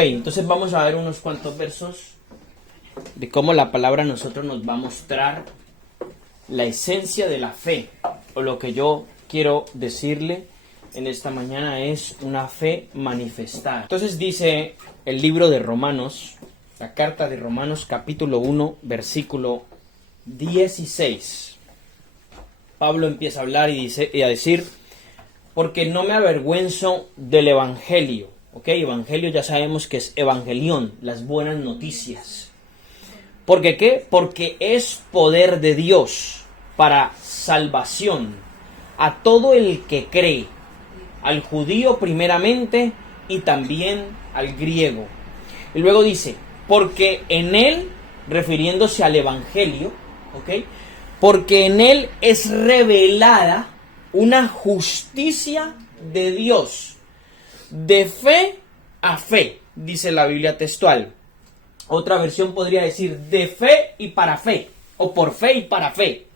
entonces vamos a ver unos cuantos versos de cómo la palabra a nosotros nos va a mostrar la esencia de la fe, o lo que yo quiero decirle en esta mañana es una fe manifestada. Entonces dice el libro de Romanos, la carta de Romanos capítulo 1, versículo 16. Pablo empieza a hablar y a decir, porque no me avergüenzo del evangelio. Evangelio ya sabemos que es evangelión, las buenas noticias. ¿Por qué qué? Porque es poder de Dios para salvación a todo el que cree, al judío primeramente y también al griego. Y luego dice, porque en él, refiriéndose al evangelio, porque en él es revelada una justicia de Dios, de fe a fe, dice la Biblia textual. Otra versión podría decir de fe y para fe, o por fe y para fe.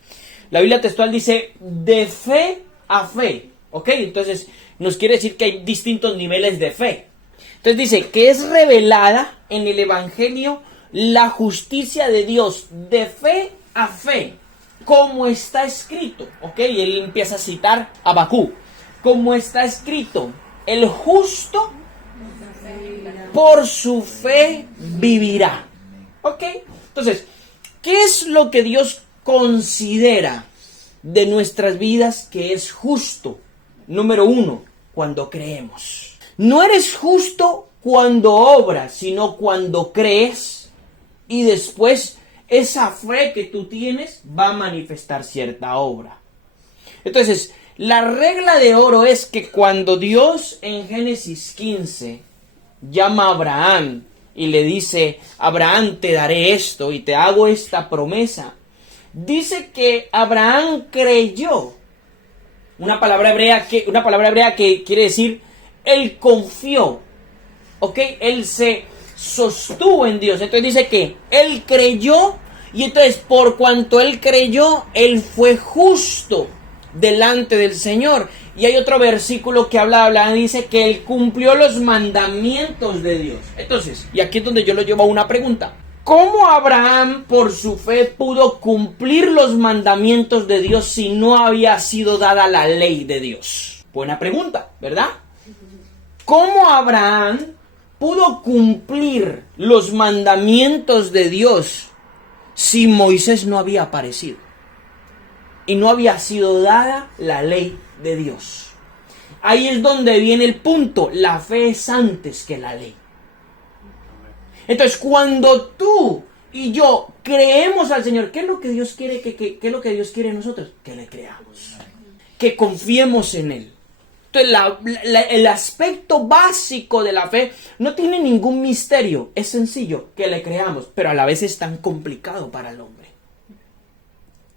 La Biblia textual dice de fe a fe, entonces nos quiere decir que hay distintos niveles de fe. Entonces dice que es revelada en el evangelio la justicia de Dios de fe a fe, como está escrito, y él empieza a citar a Habacuc, como está escrito, el justo por su fe vivirá. Entonces, ¿qué es lo que Dios considera de nuestras vidas que es justo? Número 1, cuando creemos. No eres justo cuando obras, sino cuando crees, y después esa fe que tú tienes va a manifestar cierta obra. Entonces, la regla de oro es que cuando Dios en Génesis 15 llama a Abraham y le dice, Abraham, te daré esto y te hago esta promesa, dice que Abraham creyó. Una palabra hebrea que quiere decir, él confió. Él se sostuvo en Dios. Entonces dice que él creyó, y entonces por cuanto él creyó, él fue justo delante del Señor. Y hay otro versículo que habla, dice que él cumplió los mandamientos de Dios. Entonces, y aquí es donde yo lo llevo a una pregunta. ¿Cómo Abraham por su fe pudo cumplir los mandamientos de Dios si no había sido dada la ley de Dios? Buena pregunta, ¿verdad? ¿Cómo Abraham pudo cumplir los mandamientos de Dios si Moisés no había aparecido y no había sido dada la ley de Dios? Ahí es donde viene el punto. La fe es antes que la ley. Entonces, cuando tú y yo creemos al Señor, ¿qué es lo que Dios quiere? ¿Qué es lo que Dios quiere de nosotros? Que le creamos, que confiemos en Él. Entonces, el aspecto básico de la fe no tiene ningún misterio. Es sencillo, que le creamos, pero a la vez es tan complicado para el hombre.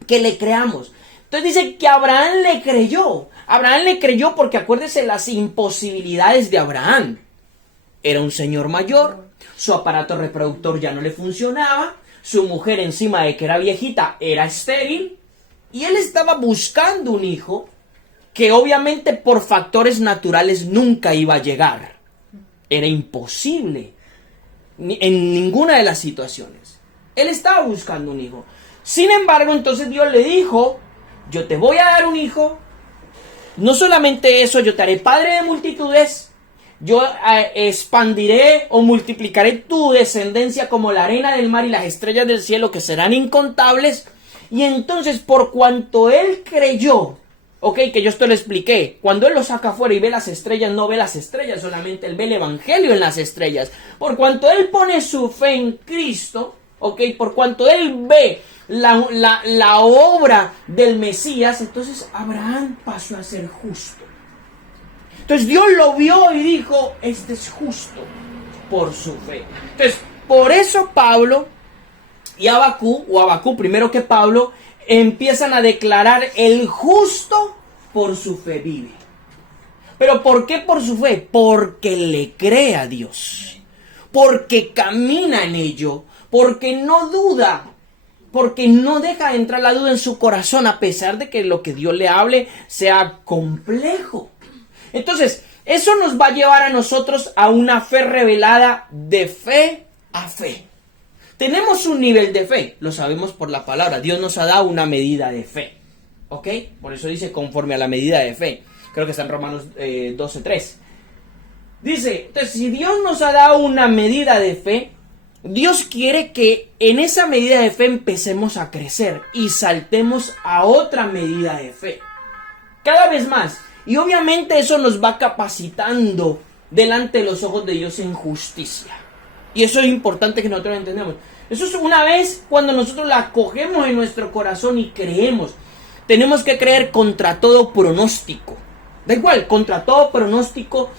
Que le creamos. Entonces dice que Abraham le creyó. Abraham le creyó porque acuérdese las imposibilidades de Abraham. Era un señor mayor, su aparato reproductor ya no le funcionaba, su mujer encima de que era viejita era estéril, y él estaba buscando un hijo que obviamente por factores naturales nunca iba a llegar. Era imposible en ninguna de las situaciones. Él estaba buscando un hijo. Sin embargo, entonces Dios le dijo, yo te voy a dar un hijo. No solamente eso, yo te haré padre de multitudes. Yo expandiré o multiplicaré tu descendencia como la arena del mar y las estrellas del cielo, que serán incontables. Y entonces, por cuanto él creyó, que yo esto lo expliqué, cuando él lo saca afuera y ve las estrellas, no ve las estrellas solamente, él ve el evangelio en las estrellas. Por cuanto él pone su fe en Cristo, por cuanto él ve la obra del Mesías, entonces Abraham pasó a ser justo. Entonces Dios lo vio y dijo, este es justo por su fe. Entonces, por eso Pablo y Habacuc, primero que Pablo, empiezan a declarar, el justo por su fe vive. ¿Pero por qué por su fe? Porque le cree a Dios, porque camina en ello, porque no duda, porque no deja entrar la duda en su corazón, a pesar de que lo que Dios le hable sea complejo. Entonces, Eso nos va a llevar a nosotros a una fe revelada de fe a fe. Tenemos un nivel de fe, lo sabemos por la palabra. Dios nos ha dado una medida de fe. ¿Ok? Por eso dice conforme a la medida de fe. Creo que está en Romanos 12:3. Dice, entonces si Dios nos ha dado una medida de fe, Dios quiere que en esa medida de fe empecemos a crecer y saltemos a otra medida de fe. Cada vez más. Y obviamente eso nos va capacitando delante de los ojos de Dios en justicia. Y eso es importante que nosotros entendamos. Eso es una vez cuando nosotros la acogemos en nuestro corazón y creemos. Tenemos que creer contra todo pronóstico. Da igual, contra todo pronóstico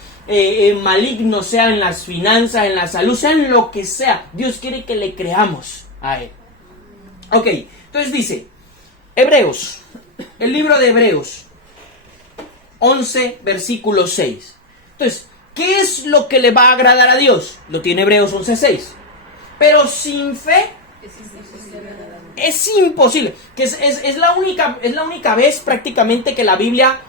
maligno, sea en las finanzas, en la salud, sea en lo que sea. Dios quiere que le creamos a Él. Ok, entonces dice, Hebreos, el libro de Hebreos, 11, versículo 6. Entonces, ¿qué es lo que le va a agradar a Dios? Lo tiene Hebreos 11:6. Pero sin fe es imposible. Que es la única vez prácticamente que la Biblia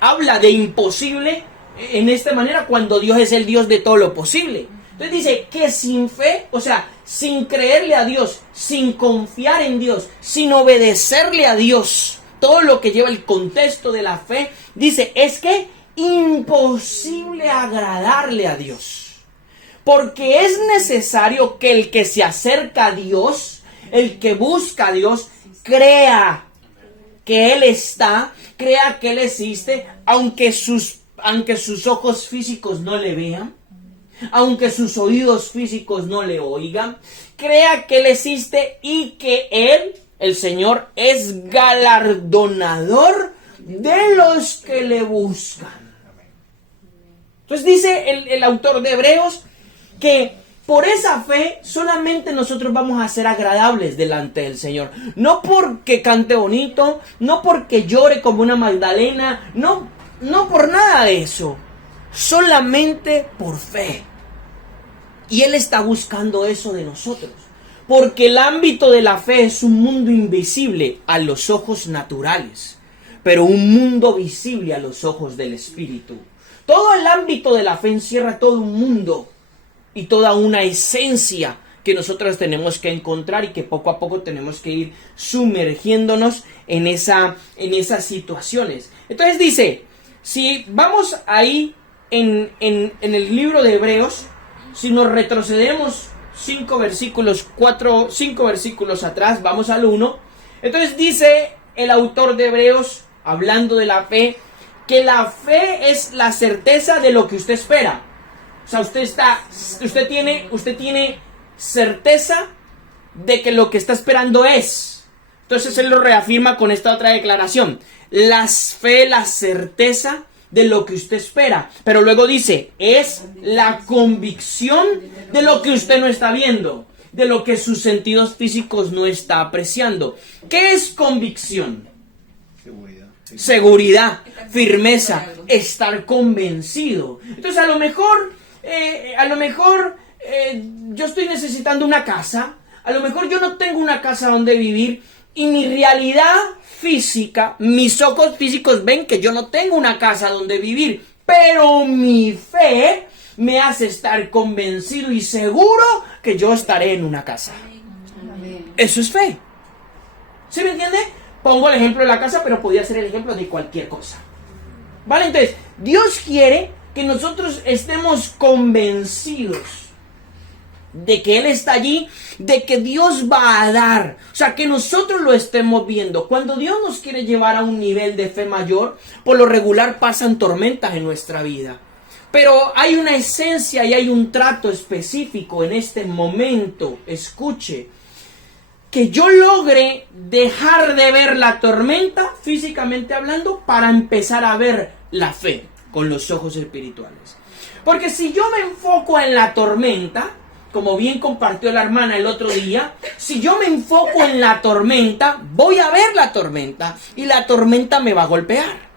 habla de imposible en esta manera, cuando Dios es el Dios de todo lo posible. Entonces dice que sin fe, o sea, sin creerle a Dios, sin confiar en Dios, sin obedecerle a Dios, todo lo que lleva el contexto de la fe, dice, es que imposible agradarle a Dios. Porque es necesario que el que se acerca a Dios, el que busca a Dios, crea que Él está, crea que Él existe, aunque sus ojos físicos no le vean, aunque sus oídos físicos no le oigan, crea que Él existe y que Él, el Señor, es galardonador de los que le buscan. Entonces dice el autor de Hebreos que por esa fe solamente nosotros vamos a ser agradables delante del Señor. No porque cante bonito, no porque llore como una Magdalena, no por nada de eso. Solamente por fe. Y Él está buscando eso de nosotros. Porque el ámbito de la fe es un mundo invisible a los ojos naturales, pero un mundo visible a los ojos del Espíritu. Todo el ámbito de la fe encierra todo un mundo y toda una esencia que nosotros tenemos que encontrar y que poco a poco tenemos que ir sumergiéndonos en esas situaciones. Entonces dice, si vamos ahí en el libro de Hebreos, si nos retrocedemos 5 versículos atrás, vamos al 1. Entonces dice el autor de Hebreos, hablando de la fe, que la fe es la certeza de lo que usted espera. O sea, usted tiene certeza de que lo que está esperando es. Entonces él lo reafirma con esta otra declaración. La fe, la certeza de lo que usted espera. Pero luego dice, es la convicción de lo que usted no está viendo, de lo que sus sentidos físicos no está apreciando. ¿Qué es convicción? Seguridad, firmeza, estar convencido. Entonces a lo mejor yo estoy necesitando una casa, a lo mejor yo no tengo una casa donde vivir y mi realidad física, mis ojos físicos ven que yo no tengo una casa donde vivir, pero mi fe me hace estar convencido y seguro que yo estaré en una casa. Eso es fe. ¿Sí me entiende? Pongo el ejemplo de la casa, pero podría ser el ejemplo de cualquier cosa. ¿Vale? Entonces, Dios quiere que nosotros estemos convencidos de que Él está allí, de que Dios va a dar, o sea, que nosotros lo estemos viendo. Cuando Dios nos quiere llevar a un nivel de fe mayor, por lo regular pasan tormentas en nuestra vida. Pero hay una esencia y hay un trato específico en este momento, escuche, que yo logre dejar de ver la tormenta, físicamente hablando, para empezar a ver la fe con los ojos espirituales. Porque si yo me enfoco en la tormenta, como bien compartió la hermana el otro día, si yo me enfoco en la tormenta, voy a ver la tormenta y la tormenta me va a golpear.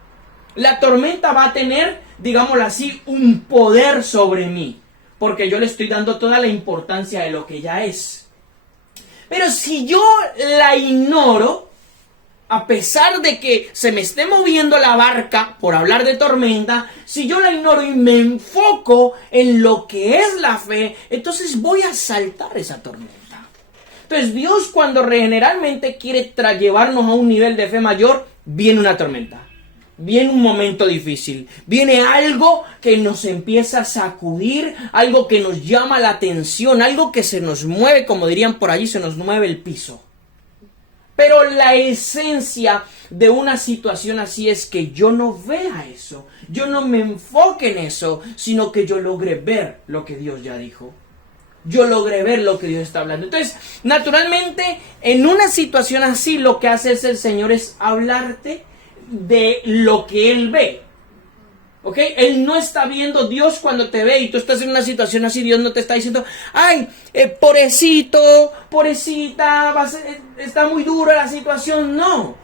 La tormenta va a tener, digámoslo así, un poder sobre mí, porque yo le estoy dando toda la importancia de lo que ya es. Pero si yo la ignoro, a pesar de que se me esté moviendo la barca, por hablar de tormenta, si yo la ignoro y me enfoco en lo que es la fe, entonces voy a saltar esa tormenta. Entonces Dios, cuando generalmente quiere llevarnos a un nivel de fe mayor, viene una tormenta. Viene un momento difícil, viene algo que nos empieza a sacudir, algo que nos llama la atención, algo que se nos mueve, como dirían por allí, se nos mueve el piso. Pero la esencia de una situación así es que yo no vea eso, yo no me enfoque en eso, sino que yo logre ver lo que Dios ya dijo. Yo logré ver lo que Dios está hablando. Entonces, naturalmente, en una situación así, lo que hace el Señor es hablarte de lo que Él ve. ¿Ok? Él no está viendo, Dios cuando te ve y tú estás en una situación así, Dios no te está diciendo, ay, pobrecito, pobrecita, está muy dura la situación. No.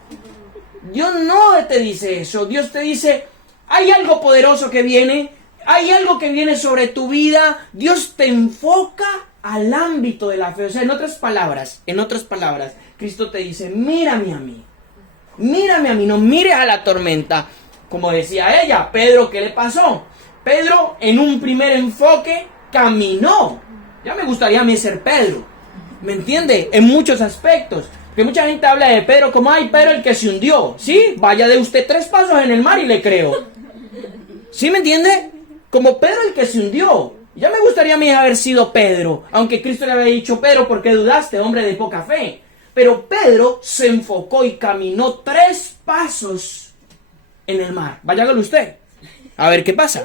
Dios no te dice eso. Dios te dice, hay algo poderoso que viene, hay algo que viene sobre tu vida. Dios te enfoca al ámbito de la fe. O sea, en otras palabras, Cristo te dice, mírame a mí, no mires a la tormenta. Como decía ella, Pedro, ¿qué le pasó? Pedro, en un primer enfoque, caminó. Ya me gustaría a mí ser Pedro, ¿me entiende? En muchos aspectos. Porque mucha gente habla de Pedro como, ay, Pedro el que se hundió. ¿Sí? Vaya de usted 3 pasos en el mar y le creo. ¿Sí me entiende? Como Pedro el que se hundió. Ya me gustaría a mí haber sido Pedro. Aunque Cristo le había dicho, Pedro, ¿por qué dudaste, hombre de poca fe? Pero Pedro se enfocó y caminó 3 pasos en el mar. Váyalo usted. A ver qué pasa.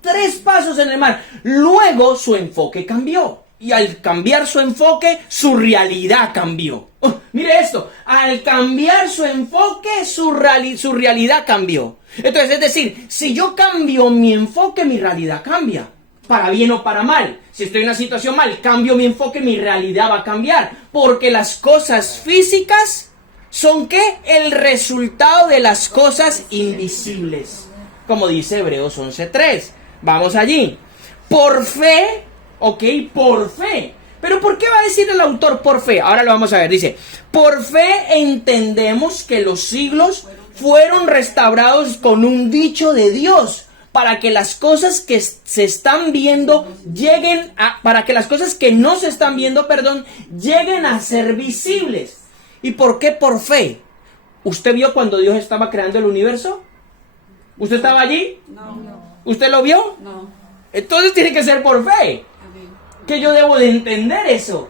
3 pasos en el mar. Luego su enfoque cambió. Y al cambiar su enfoque, su realidad cambió. Mire esto. Al cambiar su enfoque, su realidad cambió. Entonces, es decir, si yo cambio mi enfoque, mi realidad cambia. Para bien o para mal. Si estoy en una situación mal, cambio mi enfoque, mi realidad va a cambiar. Porque las cosas físicas son ¿qué? El resultado de las cosas invisibles. Como dice Hebreos 11:3. Vamos allí. Por fe, ok, por fe. Pero ¿por qué va a decir el autor por fe? Ahora lo vamos a ver. Dice, por fe entendemos que los siglos fueron restaurados con un dicho de Dios, para que las cosas que se están viendo para que las cosas que no se están viendo, lleguen a ser visibles. ¿Y por qué por fe? ¿Usted vio cuando Dios estaba creando el universo? ¿Usted estaba allí? No. ¿Usted lo vio? No. Entonces tiene que ser por fe. Que yo debo de entender eso.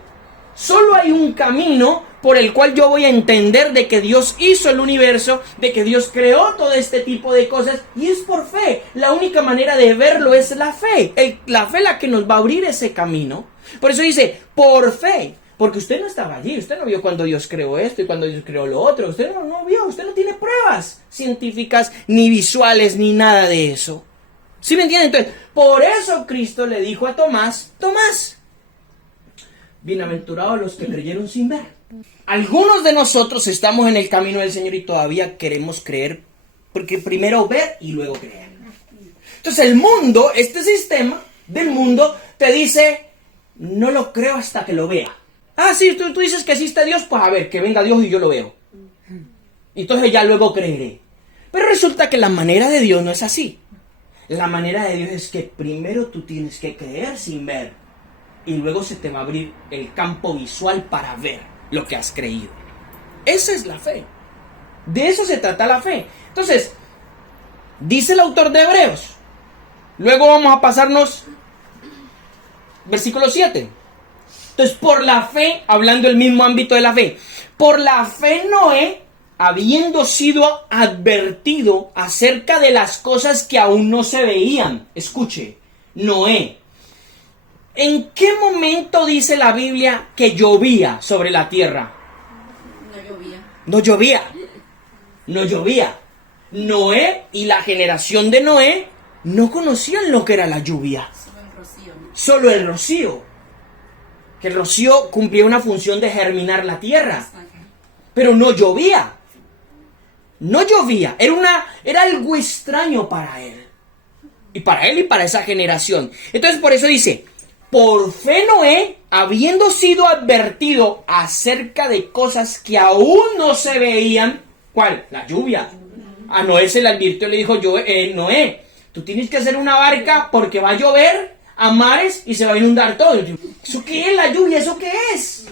Solo hay un camino por el cual yo voy a entender de que Dios hizo el universo, de que Dios creó todo este tipo de cosas, y es por fe. La única manera de verlo es la fe. La fe es la que nos va a abrir ese camino. Por eso dice, por fe. Porque usted no estaba allí, usted no vio cuando Dios creó esto y cuando Dios creó lo otro. Usted no vio, usted no tiene pruebas científicas, ni visuales, ni nada de eso. ¿Sí me entienden? Entonces, por eso Cristo le dijo a Tomás, bienaventurados los que creyeron sin ver. Algunos de nosotros estamos en el camino del Señor y todavía queremos creer, porque primero ver y luego creer. Entonces el mundo, este sistema del mundo, te dice, no lo creo hasta que lo vea. Ah, sí, tú dices que existe Dios, pues a ver, que venga Dios y yo lo veo. Entonces ya luego creeré. Pero resulta que la manera de Dios no es así. La manera de Dios es que primero tú tienes que creer sin ver. Y luego se te va a abrir el campo visual para ver lo que has creído. Esa es la fe. De eso se trata la fe. Entonces, dice el autor de Hebreos. Luego vamos a pasarnos versículo 7. Entonces, por la fe, hablando del mismo ámbito de la fe, por la fe Noé, habiendo sido advertido acerca de las cosas que aún no se veían. Escuche, Noé. ¿En qué momento dice la Biblia que llovía sobre la tierra? No llovía. Noé y la generación de Noé no conocían lo que era la lluvia. Solo el rocío. Que el rocío cumplía una función de germinar la tierra. Pero no llovía. Era algo extraño para él. Y para él y para esa generación. Entonces por eso dice, por fe Noé, habiendo sido advertido acerca de cosas que aún no se veían, ¿cuál? La lluvia. A Noé se le advirtió, le dijo, Noé, tú tienes que hacer una barca porque va a llover a mares y se va a inundar todo. ¿Eso qué es la lluvia? ¿Eso qué es?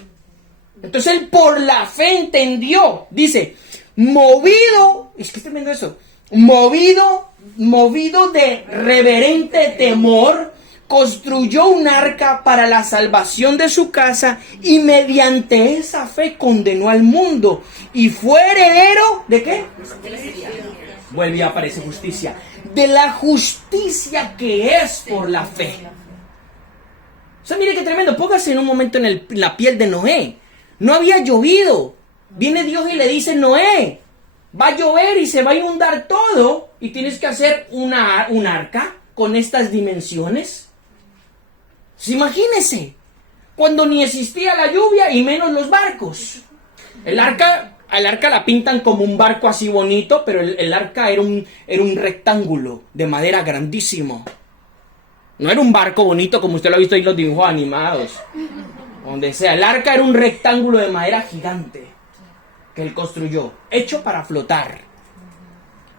Entonces él por la fe entendió, dice, movido, es que es tremendo eso, movido de reverente temor, construyó un arca para la salvación de su casa y mediante esa fe condenó al mundo y fue heredero ¿de qué? Vuelve y aparece justicia, de la justicia que es por la fe. O sea, mire qué tremendo, póngase en un momento en la piel de Noé. No había llovido, viene Dios y le dice, Noé, va a llover y se va a inundar todo y tienes que hacer un arca con estas dimensiones. Imagínese, cuando ni existía la lluvia y menos los barcos. El arca la pintan como un barco así bonito, pero el arca era un rectángulo de madera grandísimo. No era un barco bonito como usted lo ha visto ahí en los dibujos animados. Donde sea, el arca era un rectángulo de madera gigante que él construyó, hecho para flotar.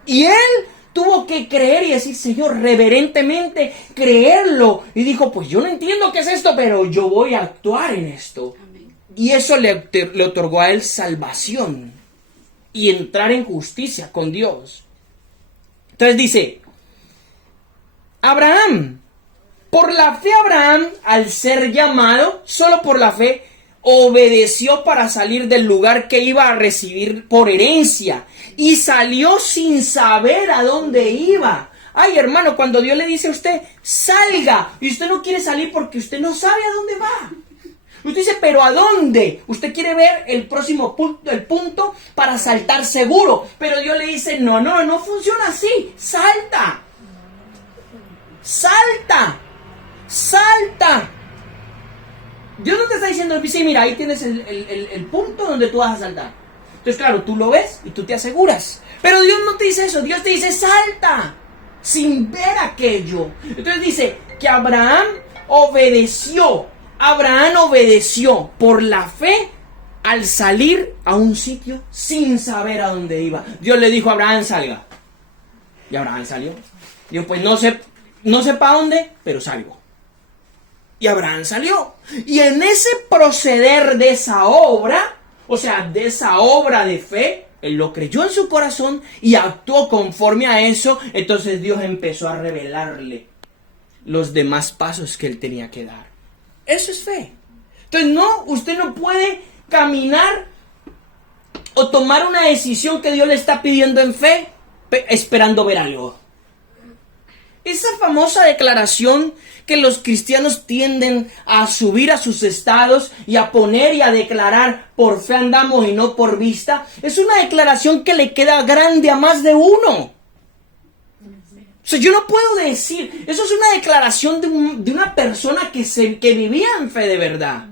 Y él tuvo que creer y decir, Señor, reverentemente, creerlo. Y dijo, pues yo no entiendo qué es esto, pero yo voy a actuar en esto. Y eso le otorgó a él salvación y entrar en justicia con Dios. Entonces dice, Abraham, por la fe Abraham, al ser llamado, solo por la fe, obedeció para salir del lugar que iba a recibir por herencia y salió sin saber a dónde iba. Ay, hermano, cuando Dios le dice a usted, salga, y usted no quiere salir porque usted no sabe a dónde va. Usted dice, pero ¿a dónde? Usted quiere ver el próximo punto, el punto para saltar seguro. Pero Dios le dice, no funciona así. Salta. Salta. Salta. Dios no te está diciendo, sí, mira, ahí tienes el punto donde tú vas a saltar. Entonces, claro, tú lo ves y tú te aseguras. Pero Dios no te dice eso. Dios te dice, salta. Sin ver aquello. Entonces dice que Abraham obedeció. Abraham obedeció por la fe al salir a un sitio sin saber a dónde iba. Dios le dijo a Abraham, salga. Y Abraham salió. Dijo, pues no sé para dónde, pero salgo. Y Abraham salió. Y en ese proceder de esa obra, o sea, de esa obra de fe, él lo creyó en su corazón y actuó conforme a eso. Entonces Dios empezó a revelarle los demás pasos que él tenía que dar. Eso es fe. Entonces usted no puede caminar o tomar una decisión que Dios le está pidiendo en fe esperando ver algo. Esa famosa declaración que los cristianos tienden a subir a sus estados y a poner y a declarar por fe andamos y no por vista, es una declaración que le queda grande a más de uno. O sea, yo no puedo decir, eso es una declaración de una persona que vivía en fe de verdad,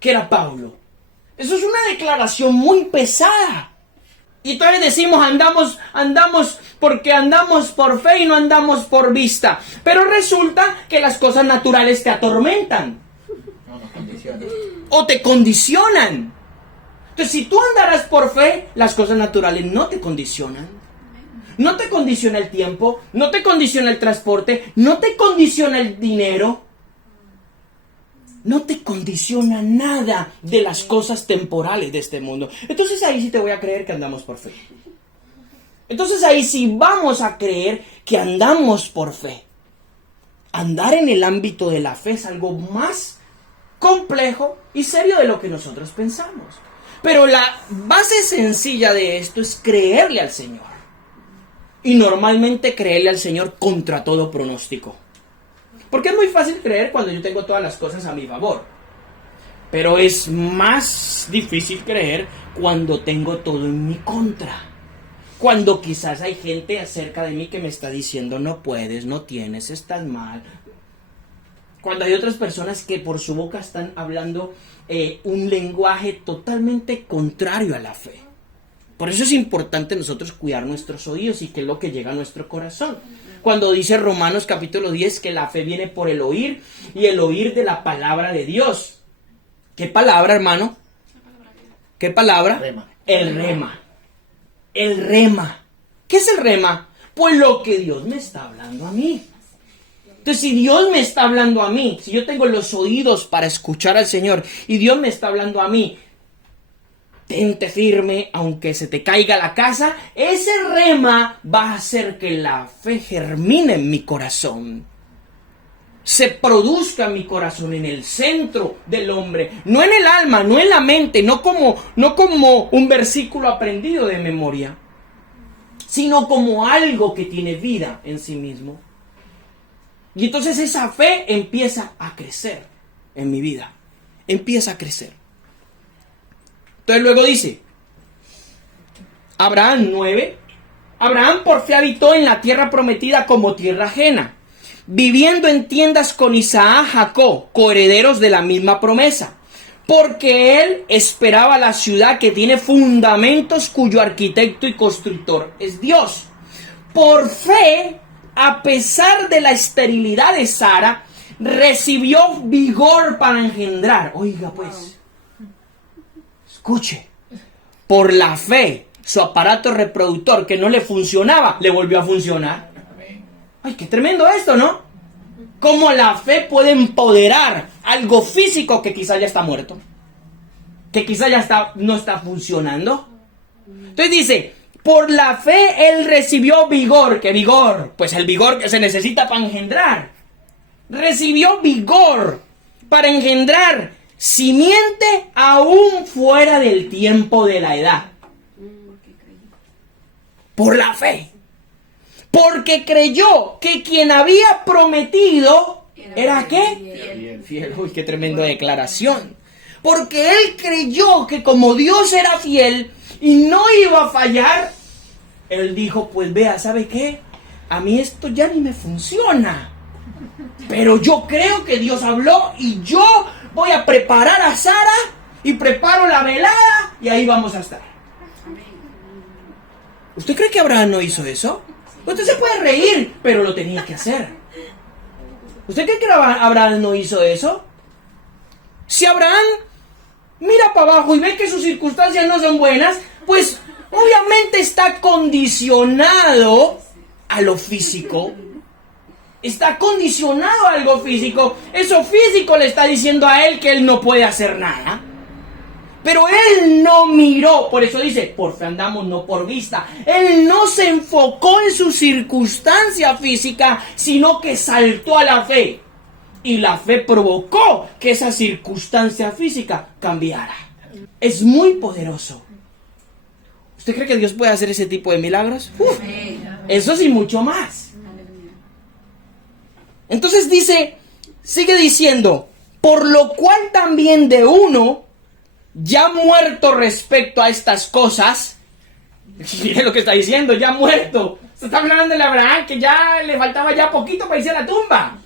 que era Pablo. Eso es una declaración muy pesada. Y entonces decimos, andamos porque andamos por fe y no andamos por vista. Pero resulta que las cosas naturales te atormentan. O te condicionan. Entonces, si tú andarás por fe, las cosas naturales no te condicionan. No te condiciona el tiempo, no te condiciona el transporte, no te condiciona el dinero. No te condiciona nada de las cosas temporales de este mundo. Entonces ahí sí te voy a creer que andamos por fe. Entonces ahí sí vamos a creer que andamos por fe. Andar en el ámbito de la fe es algo más complejo y serio de lo que nosotros pensamos. Pero la base sencilla de esto es creerle al Señor. Y normalmente creerle al Señor contra todo pronóstico. Porque es muy fácil creer cuando yo tengo todas las cosas a mi favor. Pero es más difícil creer cuando tengo todo en mi contra. Cuando quizás hay gente acerca de mí que me está diciendo no puedes, no tienes, estás mal. Cuando hay otras personas que por su boca están hablando un lenguaje totalmente contrario a la fe. Por eso es importante nosotros cuidar nuestros oídos y qué es lo que llega a nuestro corazón. cuando dice Romanos capítulo 10 que la fe viene por el oír y el oír de la palabra de Dios. ¿Qué palabra, hermano? ¿Qué palabra? Rema. El rema. El rema. ¿Qué es el rema? Pues lo que Dios me está hablando a mí. Entonces, si Dios me está hablando a mí, si yo tengo los oídos para escuchar al Señor y Dios me está hablando a mí, tente firme aunque se te caiga la casa, ese rema va a hacer que la fe germine en mi corazón. Se produzca en mi corazón, en el centro del hombre, no en el alma, no en la mente, no como un versículo aprendido de memoria, sino como algo que tiene vida en sí mismo. Y entonces esa fe empieza a crecer en mi vida, empieza a crecer. Entonces luego dice, Abraham 9, Abraham por fe habitó en la tierra prometida como tierra ajena, viviendo en tiendas con Isaac, Jacob, coherederos de la misma promesa, porque él esperaba la ciudad que tiene fundamentos, cuyo arquitecto y constructor es Dios. Por fe, a pesar de la esterilidad de Sara, recibió vigor para engendrar. Oiga pues, escuche, por la fe, su aparato reproductor que no le funcionaba, le volvió a funcionar. Ay, qué tremendo esto, ¿no? Cómo la fe puede empoderar algo físico que quizá ya está muerto, que quizá ya no está funcionando. Entonces dice, por la fe él recibió vigor. ¿Qué vigor? Pues el vigor que se necesita para engendrar. Recibió vigor para engendrar simiente aún fuera del tiempo de la edad. Por la fe. Porque creyó que quien había prometido era ¿qué? Fiel. Uy, qué tremenda declaración. Porque él creyó que como Dios era fiel y no iba a fallar, él dijo, pues vea, ¿sabe qué? A mí esto ya ni me funciona. Pero yo creo que Dios habló y yo voy a preparar a Sara y preparo la velada y ahí vamos a estar. ¿Usted cree que Abraham no hizo eso? Usted se puede reír, pero lo tenía que hacer. ¿Usted cree que Abraham no hizo eso? Si Abraham mira para abajo y ve que sus circunstancias no son buenas, pues obviamente está condicionado a lo físico. Está condicionado a algo físico. Eso físico le está diciendo a él que él no puede hacer nada. Pero él no miró, por eso dice, por fe andamos, no por vista. Él no se enfocó en su circunstancia física, sino que saltó a la fe. Y la fe provocó que esa circunstancia física cambiara. Es muy poderoso. ¿Usted cree que Dios puede hacer ese tipo de milagros? Eso sí, mucho más. Entonces dice, sigue diciendo, por lo cual también de uno, ya muerto respecto a estas cosas, miren lo que está diciendo, ya muerto. Se está hablando de Abraham que ya le faltaba ya poquito para irse a la tumba.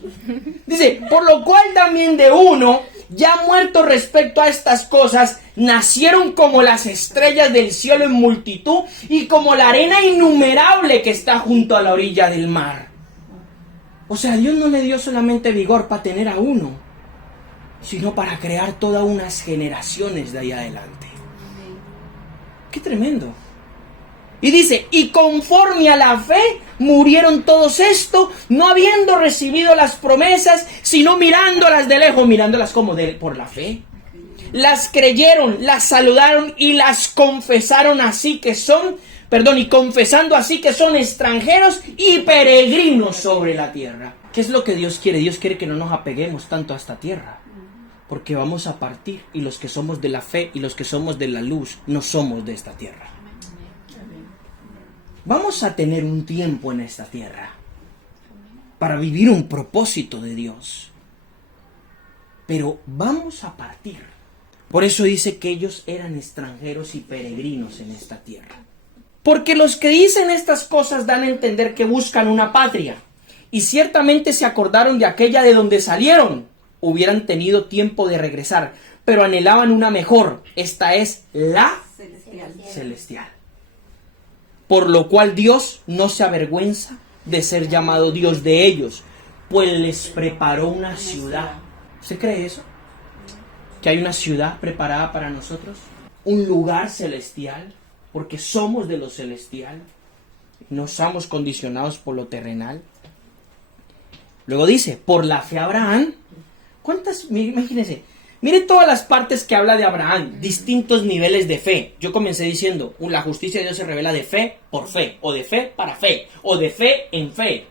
Dice, por lo cual también de uno, ya muerto respecto a estas cosas, nacieron como las estrellas del cielo en multitud y como la arena innumerable que está junto a la orilla del mar. O sea, Dios no le dio solamente vigor para tener a uno, sino para crear todas unas generaciones de ahí adelante. ¡Qué tremendo! Y dice, y conforme a la fe murieron todos estos, no habiendo recibido las promesas, sino mirándolas de lejos, mirándolas como por la fe. Las creyeron, las saludaron y las confesaron así que son, y confesando así que son extranjeros y peregrinos sobre la tierra. ¿Qué es lo que Dios quiere? Dios quiere que no nos apeguemos tanto a esta tierra, porque vamos a partir y los que somos de la fe y los que somos de la luz no somos de esta tierra. Vamos a tener un tiempo en esta tierra para vivir un propósito de Dios, pero vamos a partir. Por eso dice que ellos eran extranjeros y peregrinos en esta tierra. Porque los que dicen estas cosas dan a entender que buscan una patria, y ciertamente se acordaron de aquella de donde salieron. Hubieran tenido tiempo de regresar, pero anhelaban una mejor, esta es la celestial. Por lo cual Dios no se avergüenza de ser llamado Dios de ellos, pues les preparó una ciudad. ¿Usted cree eso? ¿Que hay una ciudad preparada para nosotros? Un lugar celestial, porque somos de lo celestial, no somos condicionados por lo terrenal. Luego dice, por la fe Abraham, imagínense, mire todas las partes que habla de Abraham, distintos niveles de fe. Yo comencé diciendo, la justicia de Dios se revela de fe por fe, o de fe para fe, o de fe en fe.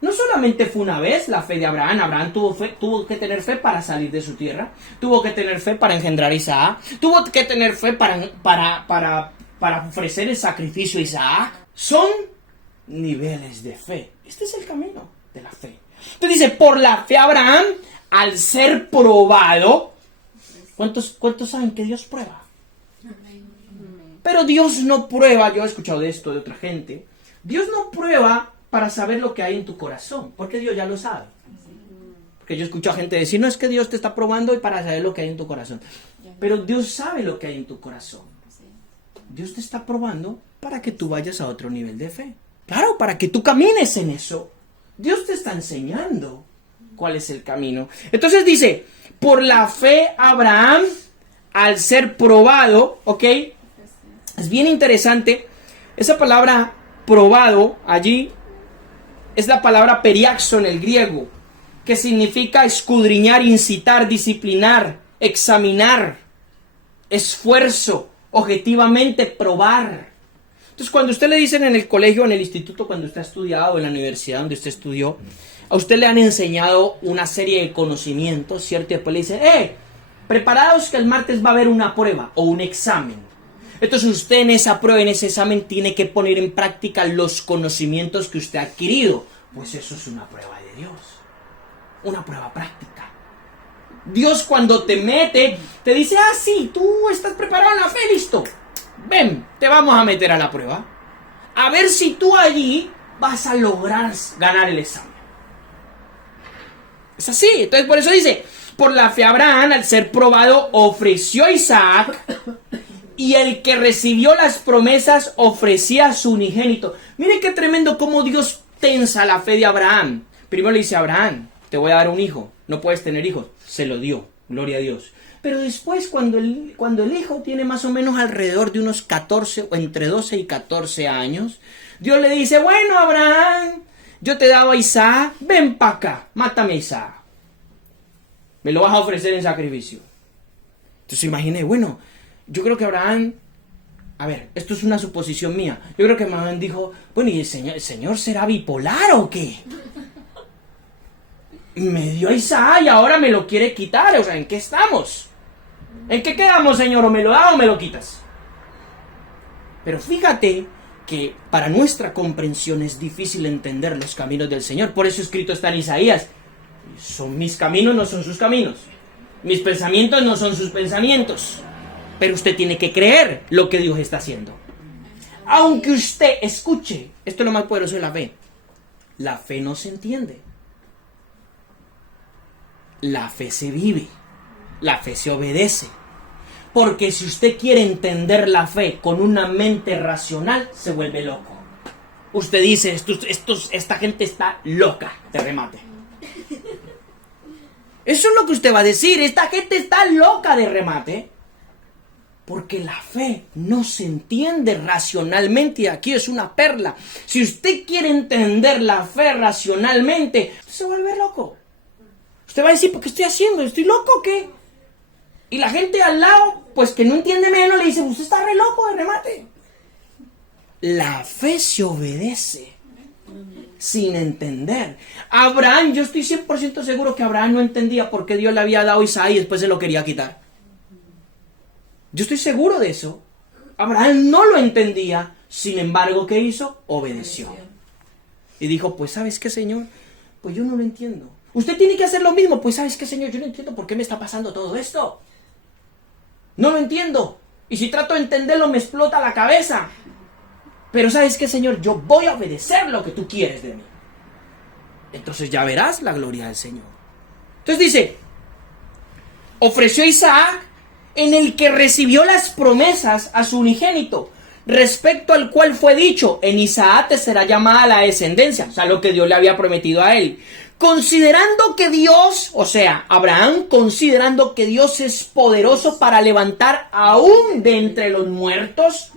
No solamente fue una vez la fe de Abraham. Abraham tuvo que tener fe para salir de su tierra, tuvo que tener fe para engendrar a Isaac, tuvo que tener fe para ofrecer el sacrificio a Isaac. Son niveles de fe. Este es el camino de la fe. Entonces dice, por la fe Abraham, al ser probado, ¿cuántos saben que Dios prueba? Pero Dios no prueba, yo he escuchado de esto de otra gente, Dios no prueba para saber lo que hay en tu corazón, porque Dios ya lo sabe. Porque yo escucho a gente decir, no es que Dios te está probando y para saber lo que hay en tu corazón. Pero Dios sabe lo que hay en tu corazón. Dios te está probando para que tú vayas a otro nivel de fe. Claro, para que tú camines en eso. Dios te está enseñando cuál es el camino. Entonces dice, por la fe Abraham, al ser probado, ¿ok? Es bien interesante. Esa palabra probado allí es la palabra periaxo en el griego, que significa escudriñar, incitar, disciplinar, examinar, esfuerzo, objetivamente probar. Entonces, cuando usted le dicen en el colegio, en el instituto, cuando usted ha estudiado, en la universidad donde usted estudió, a usted le han enseñado una serie de conocimientos, ¿cierto? Y después le dicen, preparados que el martes va a haber una prueba o un examen. Entonces usted en esa prueba, en ese examen, tiene que poner en práctica los conocimientos que usted ha adquirido. Pues eso es una prueba de Dios. Una prueba práctica. Dios cuando te mete, te dice, sí, tú estás preparado en la fe, listo. Ven, te vamos a meter a la prueba. A ver si tú allí vas a lograr ganar el examen. Es así. Entonces por eso dice, por la fe Abraham, al ser probado, ofreció a Isaac. Y el que recibió las promesas ofrecía a su unigénito. Mire qué tremendo cómo Dios tensa la fe de Abraham. Primero le dice a Abraham, te voy a dar un hijo. No puedes tener hijos. Se lo dio. Gloria a Dios. Pero después, cuando el hijo tiene más o menos alrededor de unos 14, o entre 12 y 14 años, Dios le dice, bueno, Abraham, yo te he dado a Isaac, ven para acá, mátame a Isaac. Me lo vas a ofrecer en sacrificio. Entonces imaginé, bueno, yo creo que Abraham, a ver, esto es una suposición mía, yo creo que Abraham dijo, bueno, ¿y el señor será bipolar o qué? Me dio a Isaac y ahora me lo quiere quitar, o sea, ¿en qué estamos? ¿En qué quedamos, Señor? ¿O me lo das o me lo quitas? Pero fíjate que para nuestra comprensión es difícil entender los caminos del Señor. Por eso escrito está en Isaías, son mis caminos, no son sus caminos. Mis pensamientos no son sus pensamientos. Pero usted tiene que creer lo que Dios está haciendo. Aunque usted escuche, esto es lo más poderoso de la fe. La fe no se entiende. La fe se vive. La fe se obedece. Porque si usted quiere entender la fe con una mente racional, se vuelve loco. Usted dice, esta gente está loca, de remate. Eso es lo que usted va a decir, esta gente está loca de remate. Porque la fe no se entiende racionalmente, y aquí es una perla. Si usted quiere entender la fe racionalmente, se va a volver loco. Usted va a decir, ¿por qué estoy haciendo? ¿Estoy loco o qué? Y la gente al lado, pues que no entiende menos, le dice, usted está re loco de remate. La fe se obedece sin entender. Abraham, yo estoy 100% seguro que Abraham no entendía por qué Dios le había dado a Isaac y después se lo quería quitar. Yo estoy seguro de eso. Abraham no lo entendía, sin embargo, ¿qué hizo? Obedeció. Y dijo, pues ¿sabes qué, Señor? Pues yo no lo entiendo. Usted tiene que hacer lo mismo, pues ¿sabes qué, Señor? Yo no entiendo por qué me está pasando todo esto. No lo entiendo. Y si trato de entenderlo me explota la cabeza. Pero ¿sabes qué, Señor? Yo voy a obedecer lo que tú quieres de mí. Entonces ya verás la gloria del Señor. Entonces dice, ofreció a Isaac, en el que recibió las promesas a su unigénito. respecto al cual fue dicho, en Isaac te será llamada la descendencia, o sea, lo que Dios le había prometido a él. Considerando que Dios, o sea, Abraham, considerando que Dios es poderoso para levantar aún de entre los muertos,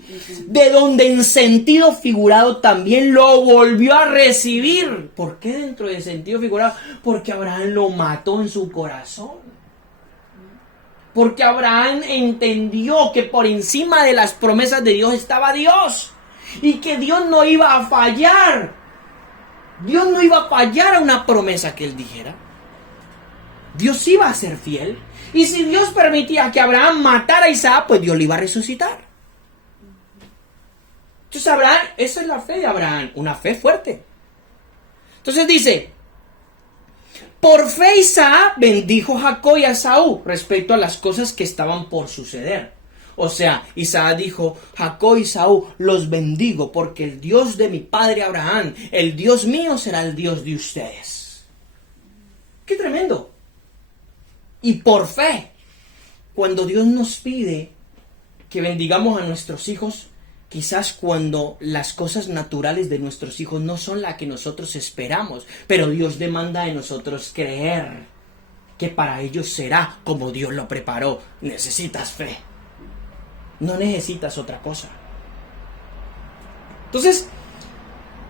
de donde en sentido figurado también lo volvió a recibir. ¿Por qué dentro de sentido figurado? Porque Abraham lo mató en su corazón. Porque Abraham entendió que por encima de las promesas de Dios estaba Dios. Y que Dios no iba a fallar. Dios no iba a fallar a una promesa que él dijera. Dios iba a ser fiel. Y si Dios permitía que Abraham matara a Isaac, pues Dios le iba a resucitar. Entonces Abraham, esa es la fe de Abraham. Una fe fuerte. Entonces dice... Por fe Isaac bendijo a Jacob y a Esaú respecto a las cosas que estaban por suceder. O sea, Isaac dijo, Jacob y Esaú los bendigo porque el Dios de mi padre Abraham, el Dios mío será el Dios de ustedes. ¡Qué tremendo! Y por fe, cuando Dios nos pide que bendigamos a nuestros hijos, quizás cuando las cosas naturales de nuestros hijos no son las que nosotros esperamos, pero Dios demanda de nosotros creer que para ellos será como Dios lo preparó. Necesitas fe. No necesitas otra cosa. Entonces,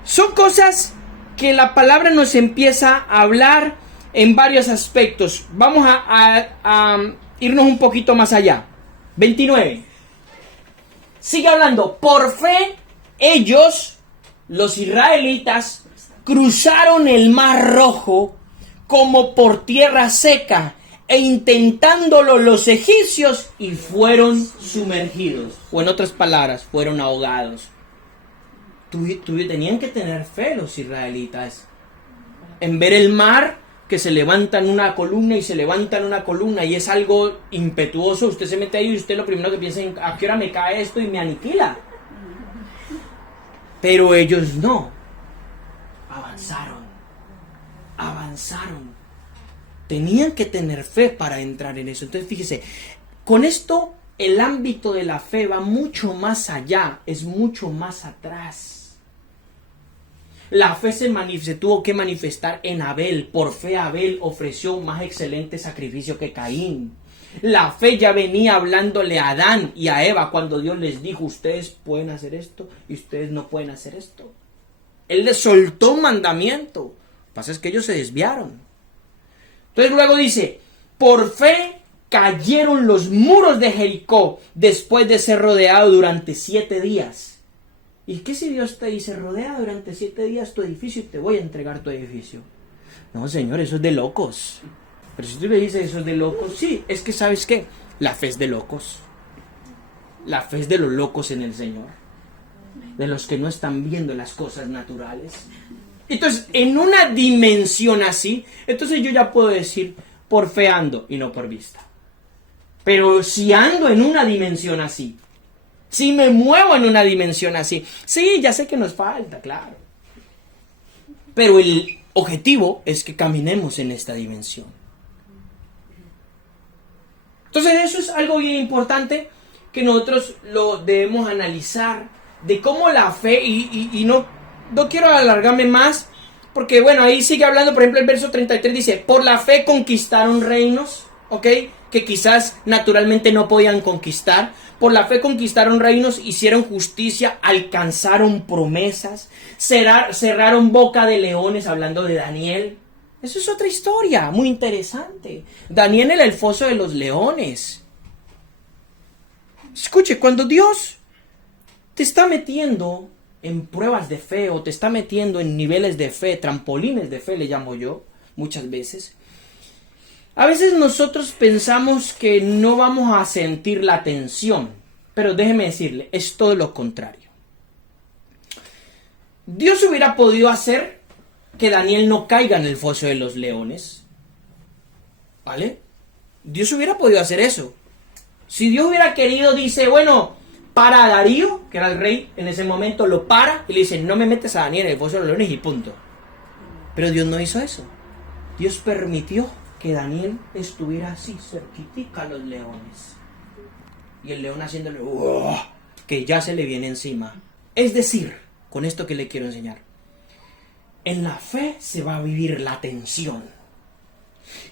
son cosas que la palabra nos empieza a hablar en varios aspectos. Vamos a irnos un poquito más allá. 29. Sigue hablando, por fe ellos, los israelitas, cruzaron el mar Rojo como por tierra seca e intentándolo los egipcios y fueron sumergidos. O en otras palabras, fueron ahogados. Tenían que tener fe los israelitas en ver el mar que se levanta en una columna y se levanta en una columna y es algo impetuoso. Usted se mete ahí y usted lo primero que piensa es ¿a qué hora me cae esto y me aniquila? Pero ellos no. Avanzaron. Tenían que tener fe para entrar en eso. Entonces fíjese, con esto el ámbito de la fe va mucho más allá, es mucho más atrás. La fe se tuvo que manifestar en Abel. Por fe Abel ofreció un más excelente sacrificio que Caín. La fe ya venía hablándole a Adán y a Eva cuando Dios les dijo, ustedes pueden hacer esto y ustedes no pueden hacer esto. Él les soltó un mandamiento. Lo que pasa es que ellos se desviaron. Entonces luego dice, por fe cayeron los muros de Jericó después de ser rodeado durante 7 días. ¿Y qué si Dios te dice, rodea durante 7 días tu edificio y te voy a entregar tu edificio? No, Señor, eso es de locos. Pero si tú le dices eso es de locos, sí, es que ¿sabes qué? La fe es de locos. La fe es de los locos en el Señor. De los que no están viendo las cosas naturales. Entonces, en una dimensión así, entonces yo ya puedo decir, por fe ando y no por vista. Pero si ando en una dimensión así, si me muevo en una dimensión así, sí, ya sé que nos falta, claro. Pero el objetivo es que caminemos en esta dimensión. Entonces eso es algo bien importante que nosotros lo debemos analizar, de cómo la fe, y no quiero alargarme más, porque bueno, ahí sigue hablando, por ejemplo el verso 33 dice, por la fe conquistaron reinos, ¿ok? Que quizás naturalmente no podían conquistar. Por la fe conquistaron reinos, hicieron justicia, alcanzaron promesas, cerraron boca de leones, hablando de Daniel. Eso es otra historia muy interesante. Daniel en el foso de los leones. Escuche, cuando Dios te está metiendo en pruebas de fe o te está metiendo en niveles de fe, trampolines de fe le llamo yo, muchas veces. A veces nosotros pensamos que no vamos a sentir la tensión, pero déjeme decirle, es todo lo contrario. Dios hubiera podido hacer que Daniel no caiga en el foso de los leones, ¿vale? Dios hubiera podido hacer eso. Si Dios hubiera querido, dice, bueno, para a Darío, que era el rey en ese momento, lo para y le dice, no me metes a Daniel en el foso de los leones y punto. Pero Dios no hizo eso. Dios permitió que Daniel estuviera así, cerquitica a los leones. Y el león haciéndole, ¡oh! que ya se le viene encima. Es decir, con esto que le quiero enseñar, en la fe se va a vivir la tensión.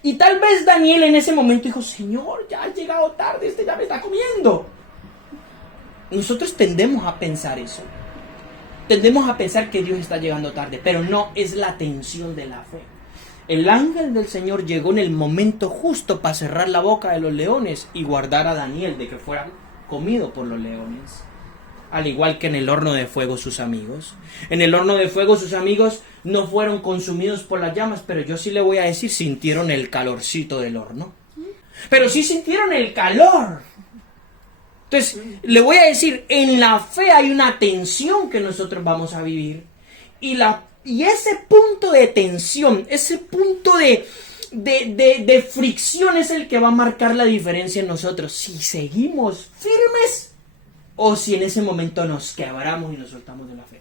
Y tal vez Daniel en ese momento dijo, Señor, ya ha llegado tarde, este ya me está comiendo. Nosotros tendemos a pensar eso. Tendemos a pensar que Dios está llegando tarde, pero no, es la tensión de la fe. El ángel del Señor llegó en el momento justo para cerrar la boca de los leones y guardar a Daniel de que fuera comido por los leones. Al igual que en el horno de fuego sus amigos. En el horno de fuego sus amigos no fueron consumidos por las llamas, pero yo sí le voy a decir, sintieron el calorcito del horno. Pero sí sintieron el calor. Entonces, le voy a decir, en la fe hay una tensión que nosotros vamos a vivir. Y ese punto de tensión, ese punto de fricción es el que va a marcar la diferencia en nosotros. Si seguimos firmes o si en ese momento nos quebramos y nos soltamos de la fe.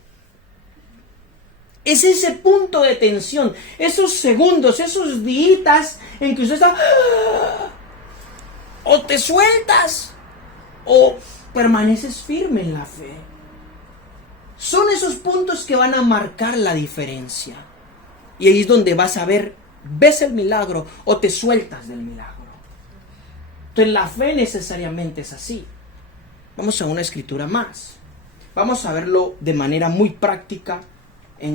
Es ese punto de tensión, esos segundos, esos días en que usted está... O te sueltas o permaneces firme en la fe. Son esos puntos que van a marcar la diferencia. Y ahí es donde vas a ver, ves el milagro o te sueltas del milagro. Entonces la fe necesariamente es así. Vamos a una escritura más. Vamos a verlo de manera muy práctica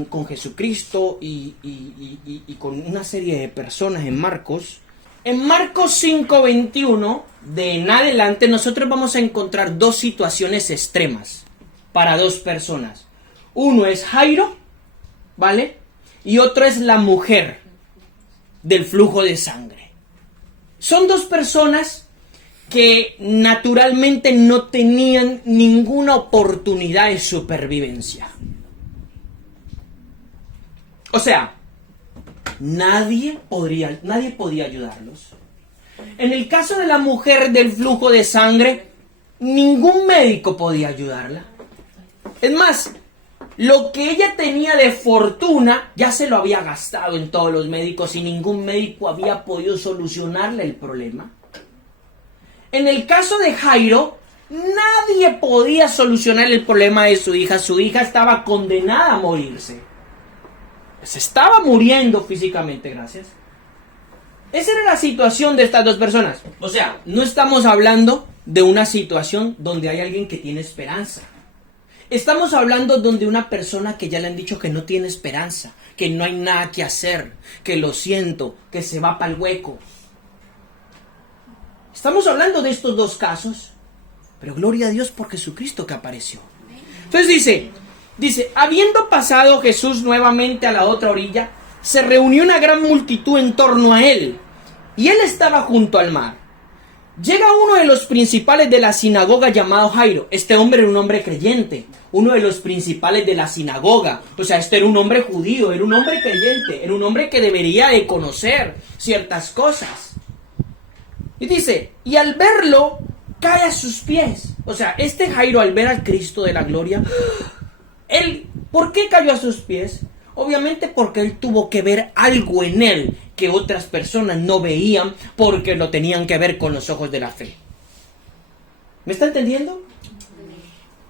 con Jesucristo y con una serie de personas en Marcos. En Marcos 5:21, de en adelante, nosotros vamos a encontrar dos situaciones extremas para dos personas. Uno es Jairo, ¿vale? Y otro es la mujer del flujo de sangre. Son dos personas que naturalmente no tenían ninguna oportunidad de supervivencia. O sea, nadie podía ayudarlos. En el caso de la mujer del flujo de sangre, ningún médico podía ayudarla. Es más, lo que ella tenía de fortuna ya se lo había gastado en todos los médicos y ningún médico había podido solucionarle el problema. En el caso de Jairo, nadie podía solucionar el problema de su hija. Su hija estaba condenada a morirse. Se estaba muriendo físicamente, gracias. Esa era la situación de estas dos personas. O sea, no estamos hablando de una situación donde hay alguien que tiene esperanza. Estamos hablando donde una persona que ya le han dicho que no tiene esperanza, que no hay nada que hacer, que lo siento, que se va para el hueco. Estamos hablando de estos dos casos, pero gloria a Dios por Jesucristo que apareció. Entonces dice, habiendo pasado Jesús nuevamente a la otra orilla, se reunió una gran multitud en torno a él, y él estaba junto al mar. Llega uno de los principales de la sinagoga llamado Jairo. Este hombre era un hombre creyente, uno de los principales de la sinagoga. O sea, este era un hombre judío, era un hombre creyente, era un hombre que debería de conocer ciertas cosas. Y dice, y al verlo, cae a sus pies. O sea, este Jairo al ver al Cristo de la gloria, él, ¿por qué cayó a sus pies? Obviamente porque él tuvo que ver algo en él que otras personas no veían porque lo tenían que ver con los ojos de la fe. ¿Me está entendiendo?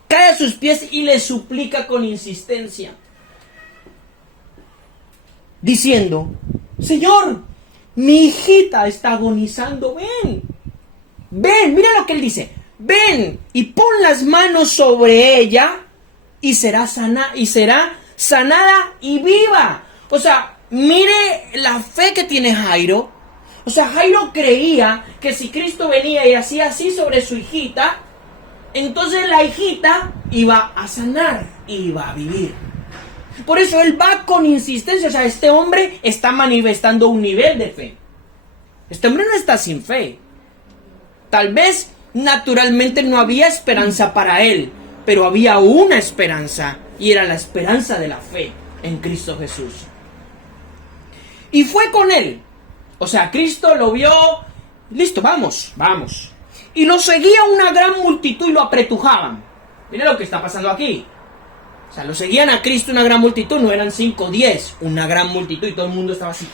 Cae a sus pies y le suplica con insistencia, diciendo, Señor, mi hijita está agonizando, ven, mira lo que él dice, ven y pon las manos sobre ella y será sanada y viva. O sea, mire la fe que tiene Jairo. O sea, Jairo creía que si Cristo venía y hacía así sobre su hijita, entonces la hijita iba a sanar y iba a vivir. Por eso él va con insistencia. O sea, este hombre está manifestando un nivel de fe. Este hombre no está sin fe. Tal vez naturalmente no había esperanza para él, pero había una esperanza, y era la esperanza de la fe en Cristo Jesús. Y fue con él. O sea, Cristo lo vio. Listo, vamos. Y lo seguía una gran multitud y lo apretujaban. Mira lo que está pasando aquí. O sea, lo seguían a Cristo una gran multitud, no eran 5 o 10, una gran multitud y todo el mundo estaba así.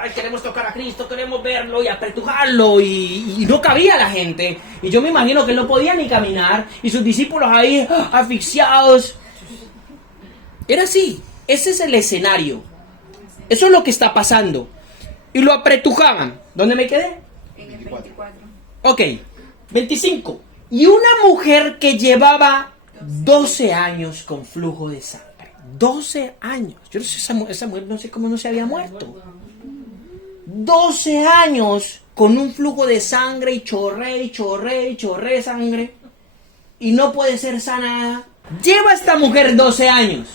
Ay, queremos tocar a Cristo, queremos verlo y apretujarlo, y no cabía la gente. Y yo me imagino que él no podía ni caminar, y sus discípulos ahí asfixiados. Era así, ese es el escenario. Eso es lo que está pasando. Y lo apretujaban. ¿Dónde me quedé? En el 24. Ok, 25. Y una mujer que llevaba 12 años con flujo de sangre. 12 años. Yo no sé, esa mujer no sé cómo no se había muerto. 12 años con un flujo de sangre y chorré sangre. Y no puede ser sanada. Lleva esta mujer 12 años.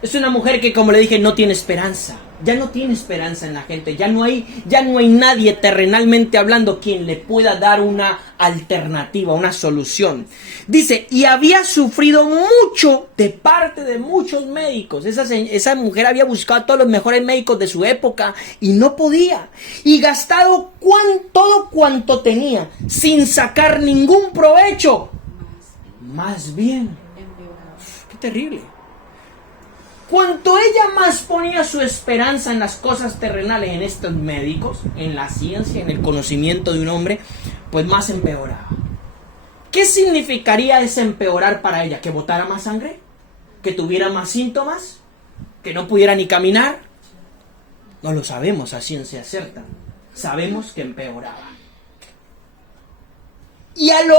Es una mujer que, como le dije, no tiene esperanza. Ya no tiene esperanza en la gente. Ya no hay nadie terrenalmente hablando quien le pueda dar una alternativa, una solución. Dice, y había sufrido mucho de parte de muchos médicos. Esa mujer había buscado a todos los mejores médicos de su época y no podía. Y gastado todo cuanto tenía sin sacar ningún provecho. Más bien. Qué terrible. Cuanto ella más ponía su esperanza en las cosas terrenales, en estos médicos, en la ciencia, en el conocimiento de un hombre, pues más empeoraba. ¿Qué significaría ese empeorar para ella? ¿Que botara más sangre? ¿Que tuviera más síntomas? ¿Que no pudiera ni caminar? No lo sabemos a ciencia cierta. Sabemos que empeoraba. Y al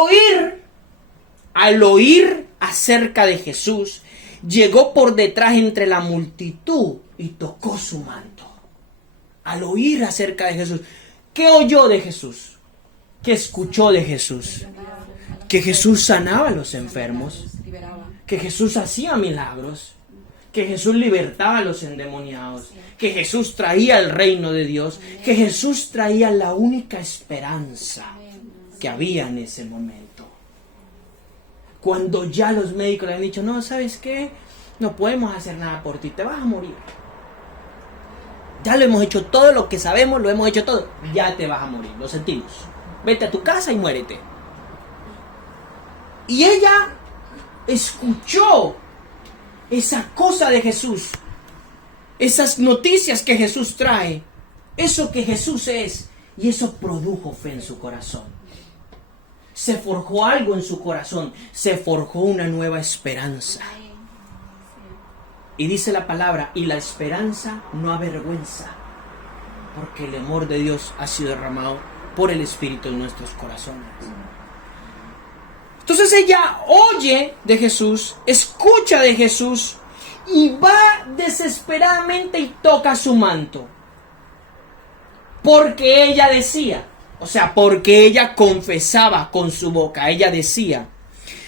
oír acerca de Jesús, llegó por detrás entre la multitud y tocó su manto. Al oír acerca de Jesús, ¿qué oyó de Jesús? ¿Qué escuchó de Jesús? Que Jesús sanaba a los enfermos, que Jesús hacía milagros, que Jesús libertaba a los endemoniados, que Jesús traía el reino de Dios, que Jesús traía la única esperanza que había en ese momento. Cuando ya los médicos le han dicho, no, ¿sabes qué? No podemos hacer nada por ti, te vas a morir. Ya lo hemos hecho todo lo que sabemos, lo hemos hecho todo. Ya te vas a morir, lo sentimos. Vete a tu casa y muérete. Y ella escuchó esa cosa de Jesús, esas noticias que Jesús trae, eso que Jesús es, y eso produjo fe en su corazón. Se forjó algo en su corazón, se forjó una nueva esperanza. Y dice la palabra, y la esperanza no avergüenza, porque el amor de Dios ha sido derramado por el Espíritu en nuestros corazones. Entonces ella oye de Jesús, escucha de Jesús, y va desesperadamente y toca su manto. Porque ella decía, porque ella confesaba con su boca, ella decía,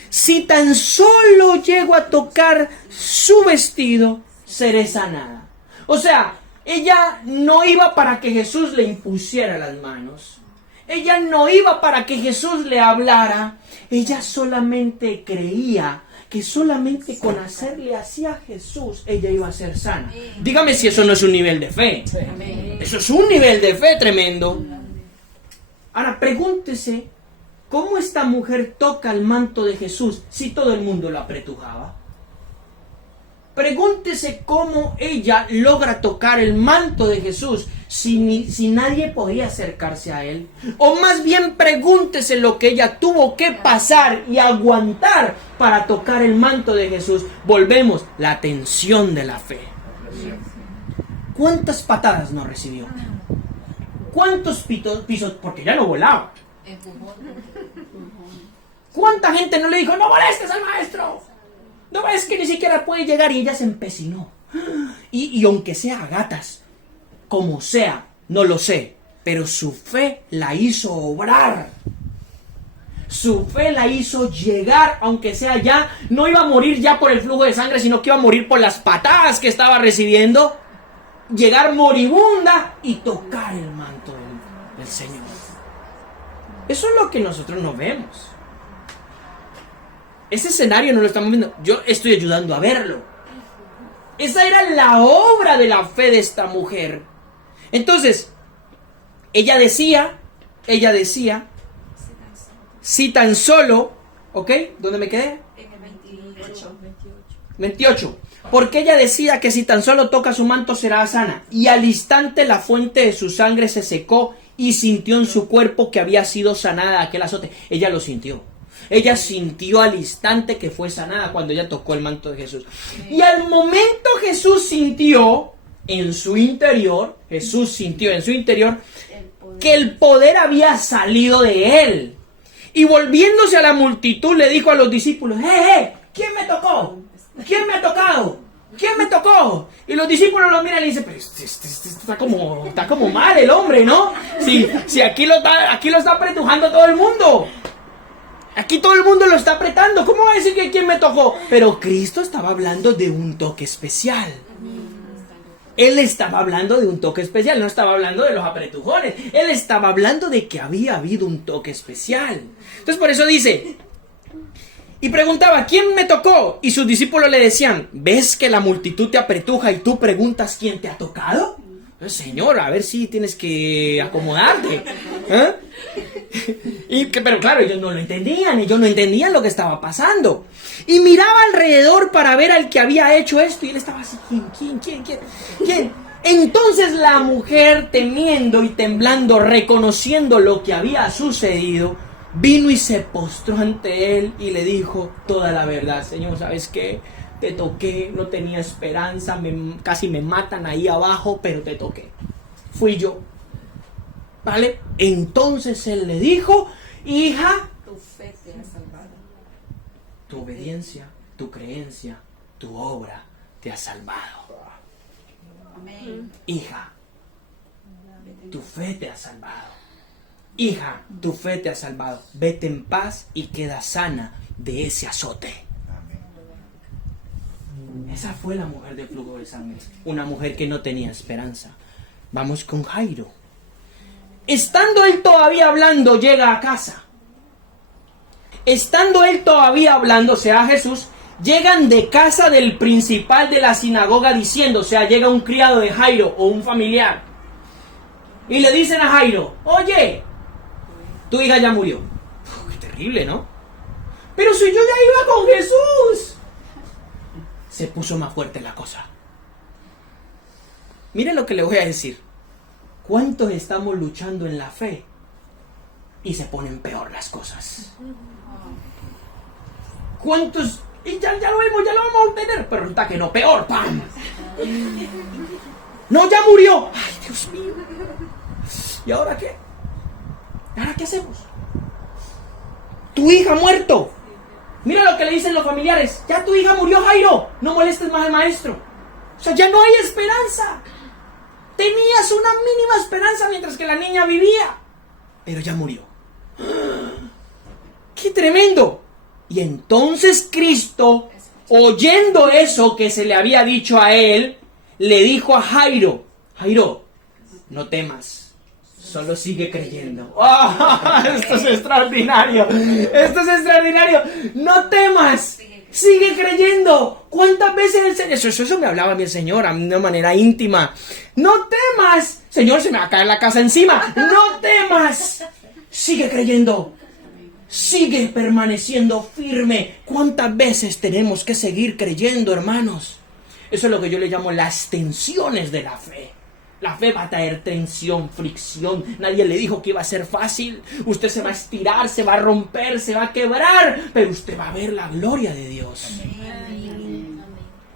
si tan solo llego a tocar su vestido, seré sanada. O sea, ella no iba para que Jesús le impusiera las manos. Ella no iba para que Jesús le hablara. Ella solamente creía que solamente con hacerle así a Jesús, ella iba a ser sana. Dígame si eso no es un nivel de fe. Eso es un nivel de fe tremendo. Ahora pregúntese, ¿cómo esta mujer toca el manto de Jesús si todo el mundo lo apretujaba? Pregúntese cómo ella logra tocar el manto de Jesús si nadie podía acercarse a él. O más bien pregúntese lo que ella tuvo que pasar y aguantar para tocar el manto de Jesús. Volvemos, la tensión de la fe. ¿Cuántas patadas no recibió? ¿Cuántos pisos? Porque ya no volaba. ¿Cuánta gente no le dijo, no molestes al maestro? No ves que ni siquiera puede llegar, y ella se empecinó. Y aunque sea a gatas, como sea, no lo sé, pero su fe la hizo obrar. Su fe la hizo llegar, aunque sea ya, no iba a morir ya por el flujo de sangre, sino que iba a morir por las patadas que estaba recibiendo. Llegar moribunda y tocar el manto del Señor. Eso es lo que nosotros no vemos. Ese escenario no lo estamos viendo. Yo estoy ayudando a verlo. Esa era la obra de la fe de esta mujer. Entonces, ella decía, si tan solo, ¿ok? ¿Dónde me quedé? En el 28. 28. Porque ella decía que si tan solo toca su manto será sana. Y al instante la fuente de su sangre se secó y sintió en su cuerpo que había sido sanada de aquel azote. Ella lo sintió. Ella sintió al instante que fue sanada cuando ella tocó el manto de Jesús. Y al momento Jesús sintió en su interior, que el poder había salido de él. Y volviéndose a la multitud le dijo a los discípulos, ¿quién me tocó? ¿Quién me ha tocado? ¿Quién me tocó? Y los discípulos lo miran y le dicen, pero está como mal el hombre, ¿no? Si aquí lo está apretujando todo el mundo. Aquí todo el mundo lo está apretando. ¿Cómo va a decir que quién me tocó? Pero Cristo estaba hablando de un toque especial. Él estaba hablando de un toque especial, no estaba hablando de los apretujones. Él estaba hablando de que había habido un toque especial. Entonces por eso dice, y preguntaba, ¿quién me tocó? Y sus discípulos le decían, ¿ves que la multitud te apretuja y tú preguntas quién te ha tocado? Señor, a ver si tienes que acomodarte. Pero claro, ellos no lo entendían, lo que estaba pasando. Y miraba alrededor para ver al que había hecho esto y él estaba así, ¿quién? Entonces la mujer, temiendo y temblando, reconociendo lo que había sucedido, vino y se postró ante él y le dijo toda la verdad. Señor, ¿sabes qué? Te toqué, no tenía esperanza, casi me matan ahí abajo, pero te toqué. Fui yo. ¿Vale? Entonces él le dijo, hija, tu fe te ha salvado. Tu obediencia, tu creencia, tu obra te ha salvado. Amén. Hija, tu fe te ha salvado. Hija, tu fe te ha salvado. Vete en paz y queda sana de ese azote. Esa fue la mujer del flujo de sangre. Una mujer que no tenía esperanza. Vamos con Jairo. Estando él todavía hablando, llega a casa. Estando él todavía hablando, o sea, Jesús, llegan de casa del principal de la sinagoga diciendo, o sea, llega un criado de Jairo o un familiar. Y le dicen a Jairo, oye, tu hija ya murió. Qué terrible, ¿no? Pero si yo ya iba con Jesús. Se puso más fuerte la cosa. Miren lo que le voy a decir. ¿Cuántos estamos luchando en la fe y se ponen peor las cosas? ¿Cuántos? Y ya lo vemos, ya lo vamos a obtener. Pero resulta que no, peor, ¡pam! No, ya murió. ¡Ay, Dios mío! ¿Y ahora qué? ¿Ahora qué hacemos? Tu hija ha muerto. Mira lo que le dicen los familiares. Ya tu hija murió, Jairo. No molestes más al maestro. O sea, ya no hay esperanza. Tenías una mínima esperanza mientras que la niña vivía. Pero ya murió. ¡Qué tremendo! Y entonces Cristo, oyendo eso que se le había dicho a él, le dijo a Jairo, Jairo, no temas, solo sigue creyendo. ¡Oh, esto es extraordinario! ¡Esto es extraordinario! ¡No temas! ¡Sigue creyendo! ¿Cuántas veces el Señor? Eso me hablaba a mi Señor de una manera íntima. ¡No temas! Señor, se me va a caer la casa encima. ¡No temas! Sigue creyendo. Sigue permaneciendo firme. ¿Cuántas veces tenemos que seguir creyendo, hermanos? Eso es lo que yo le llamo las tensiones de la fe. La fe va a traer tensión, fricción. Nadie le dijo que iba a ser fácil. Usted se va a estirar, se va a romper, se va a quebrar. Pero usted va a ver la gloria de Dios.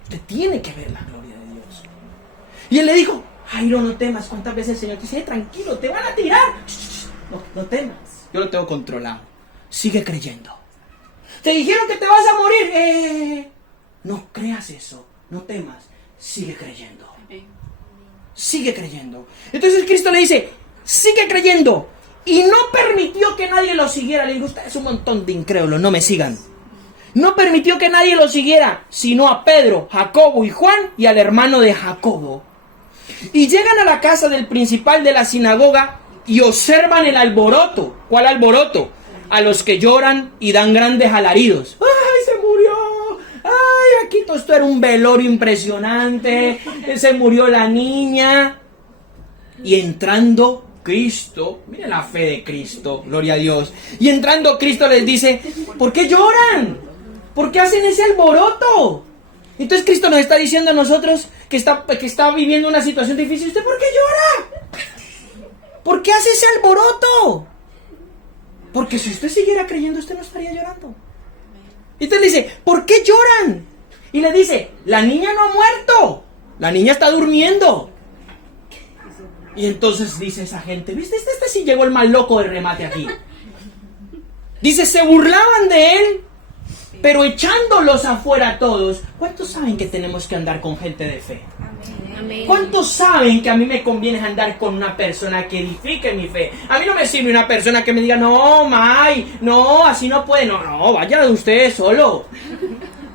Usted tiene que ver la gloria de Dios. Y él le dijo, Jairo, no temas. ¿Cuántas veces el Señor te dice, tranquilo, te van a tirar? No temas. Yo lo tengo controlado. Sigue creyendo. Te dijeron que te vas a morir. No creas eso. No temas. Sigue creyendo. Sigue creyendo. Entonces Cristo le dice, sigue creyendo. Y no permitió que nadie lo siguiera. Le dijo, ustedes son un montón de incrédulos, no me sigan. No permitió que nadie lo siguiera, sino a Pedro, Jacobo y Juan y al hermano de Jacobo. Y llegan a la casa del principal de la sinagoga y observan el alboroto. ¿Cuál alboroto? A los que lloran y dan grandes alaridos. ¡Ay, se murió! ¡Ay, aquí todo esto era un velorio impresionante! Se murió la niña. Y entrando Cristo, miren la fe de Cristo, gloria a Dios. Y entrando Cristo les dice, ¿por qué lloran? ¿Por qué hacen ese alboroto? Entonces Cristo nos está diciendo a nosotros que está viviendo una situación difícil. ¿Usted por qué llora? ¿Por qué hace ese alboroto? Porque si usted siguiera creyendo, usted no estaría llorando. Y usted le dice, ¿por qué lloran? Y le dice, la niña no ha muerto. La niña está durmiendo. Y entonces dice esa gente, ¿viste? Este sí llegó el mal loco de remate aquí. Dice, se burlaban de él, pero echándolos afuera a todos. ¿Cuántos saben que tenemos que andar con gente de fe? Amén. ¿Cuántos saben que a mí me conviene andar con una persona que edifique mi fe? A mí no me sirve una persona que me diga, no, May, no, así no puede. No, vaya de ustedes solo.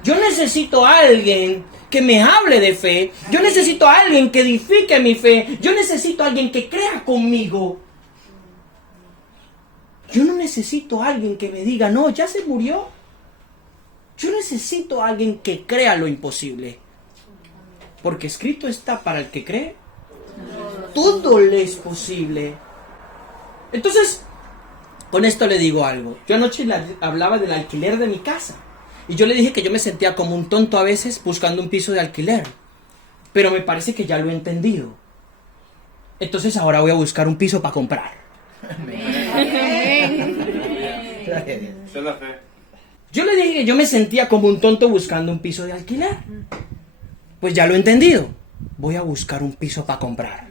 Yo necesito a alguien que me hable de fe. Yo necesito a alguien que edifique mi fe. Yo necesito a alguien que crea conmigo. Yo no necesito a alguien que me diga, no, ya se murió. Yo necesito a alguien que crea lo imposible. Porque escrito está, para el que cree, todo le es posible. Entonces, con esto le digo algo. Yo anoche hablaba del alquiler de mi casa. Y yo le dije que yo me sentía como un tonto a veces buscando un piso de alquiler. Pero me parece que ya lo he entendido. Entonces ahora voy a buscar un piso para comprar. Esa es la fe. Yo le dije que yo me sentía como un tonto buscando un piso de alquiler. Pues ya lo he entendido. Voy a buscar un piso para comprar.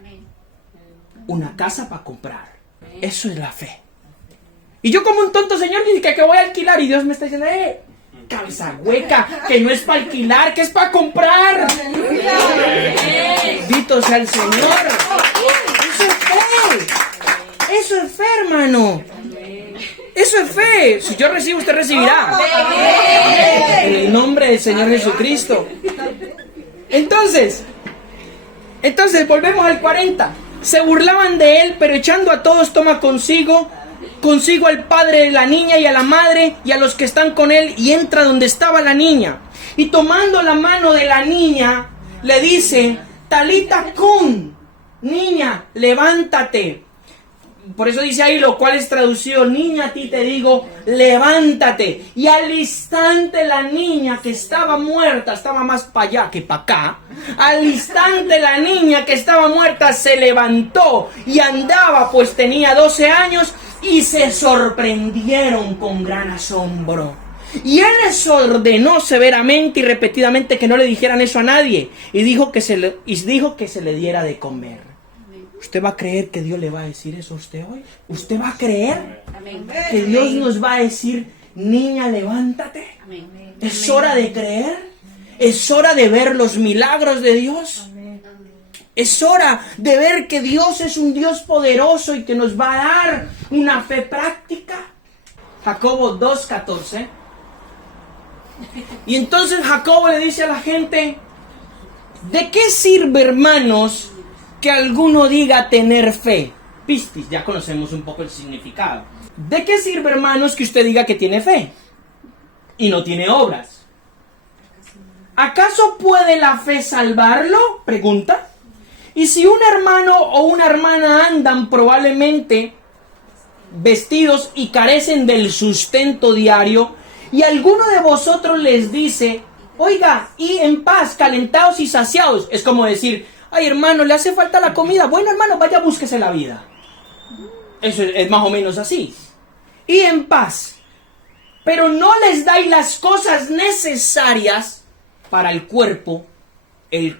Una casa para comprar. Eso es la fe. Y yo como un tonto, Señor, dije que voy a alquilar. Y Dios me está diciendo, cabeza hueca, que no es para alquilar, que es para comprar. Bendito sea el Señor. Eso es fe. Eso es fe, hermano. Eso es fe. Si yo recibo, usted recibirá. En el nombre del Señor Jesucristo. Entonces, volvemos al 40. Se burlaban de él, pero echando a todos toma consigo al padre de la niña y a la madre y a los que están con él, y entra donde estaba la niña. Y tomando la mano de la niña, le dice, Talita cum, niña, levántate. Por eso dice ahí, lo cual es traducido, niña, a ti te digo, levántate. Y al instante la niña que estaba muerta, estaba más para allá que para acá. Al instante la niña que estaba muerta se levantó y andaba, pues tenía 12 años, y se sorprendieron con gran asombro. Y él les ordenó severamente y repetidamente que no le dijeran eso a nadie. Y dijo que se le diera de comer. ¿Usted va a creer que Dios le va a decir eso a usted hoy? ¿Usted va a creer que Dios nos va a decir, niña, levántate? ¿Es hora de creer? ¿Es hora de ver los milagros de Dios? Es hora de ver que Dios es un Dios poderoso y que nos va a dar una fe práctica. Jacobo 2:14. Y entonces Jacobo le dice a la gente, ¿de qué sirve, hermanos, que alguno diga tener fe? Pistis, ya conocemos un poco el significado. ¿De qué sirve, hermanos, que usted diga que tiene fe y no tiene obras? ¿Acaso puede la fe salvarlo? Pregunta. Y si un hermano o una hermana andan probablemente vestidos y carecen del sustento diario, y alguno de vosotros les dice, oiga, y en paz, calentados y saciados, es como decir, ay, hermano, le hace falta la comida. Bueno, hermano, vaya, búsquese la vida. Eso es más o menos así. Y en paz. Pero no les dais las cosas necesarias para el cuerpo,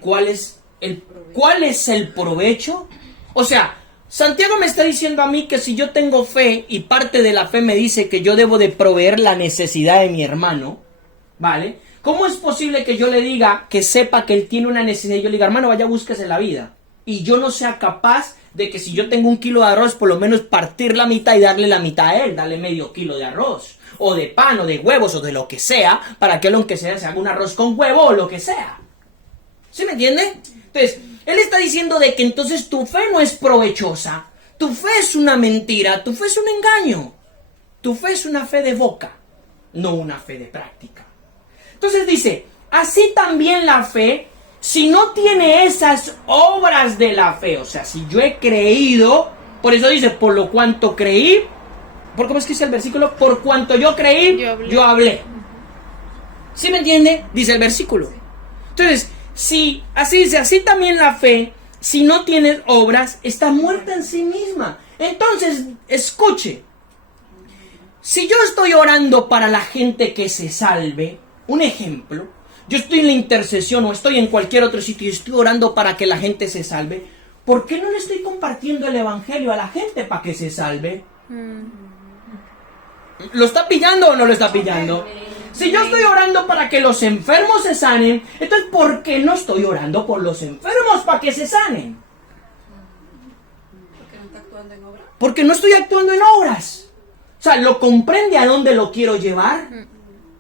¿cuál es el provecho? O sea, Santiago me está diciendo a mí que si yo tengo fe y parte de la fe me dice que yo debo de proveer la necesidad de mi hermano, ¿vale? ¿Cómo es posible que yo le diga que sepa que él tiene una necesidad y yo le diga, hermano, vaya, búsquese la vida? Y yo no sea capaz de que si yo tengo 1 kilo de arroz, por lo menos partir la mitad y darle la mitad a él, darle medio kilo de arroz, o de pan, o de huevos, o de lo que sea, para que él, aunque sea, se haga un arroz con huevo o lo que sea. ¿Sí me entiende? Entonces, él está diciendo de que entonces tu fe no es provechosa, tu fe es una mentira, tu fe es un engaño, tu fe es una fe de boca, no una fe de práctica. Entonces dice, así también la fe, si no tiene esas obras de la fe, o sea, si yo he creído, por eso dice, por lo cuanto creí, ¿cómo es que dice el versículo? Por cuanto yo creí, yo hablé. ¿Sí me entiende? Dice el versículo. Entonces, si así dice, así también la fe, si no tienes obras, está muerta en sí misma. Entonces, escuche, si yo estoy orando para la gente que se salve, un ejemplo, yo estoy en la intercesión o estoy en cualquier otro sitio y estoy orando para que la gente se salve, ¿por qué no le estoy compartiendo el evangelio a la gente para que se salve? ¿Lo está pillando o no lo está pillando? Si yo estoy orando para que los enfermos se sanen, entonces ¿por qué no estoy orando por los enfermos para que se sanen? ¿Por qué no está actuando en obra? Porque no estoy actuando en obras. O sea, ¿lo comprende a dónde lo quiero llevar?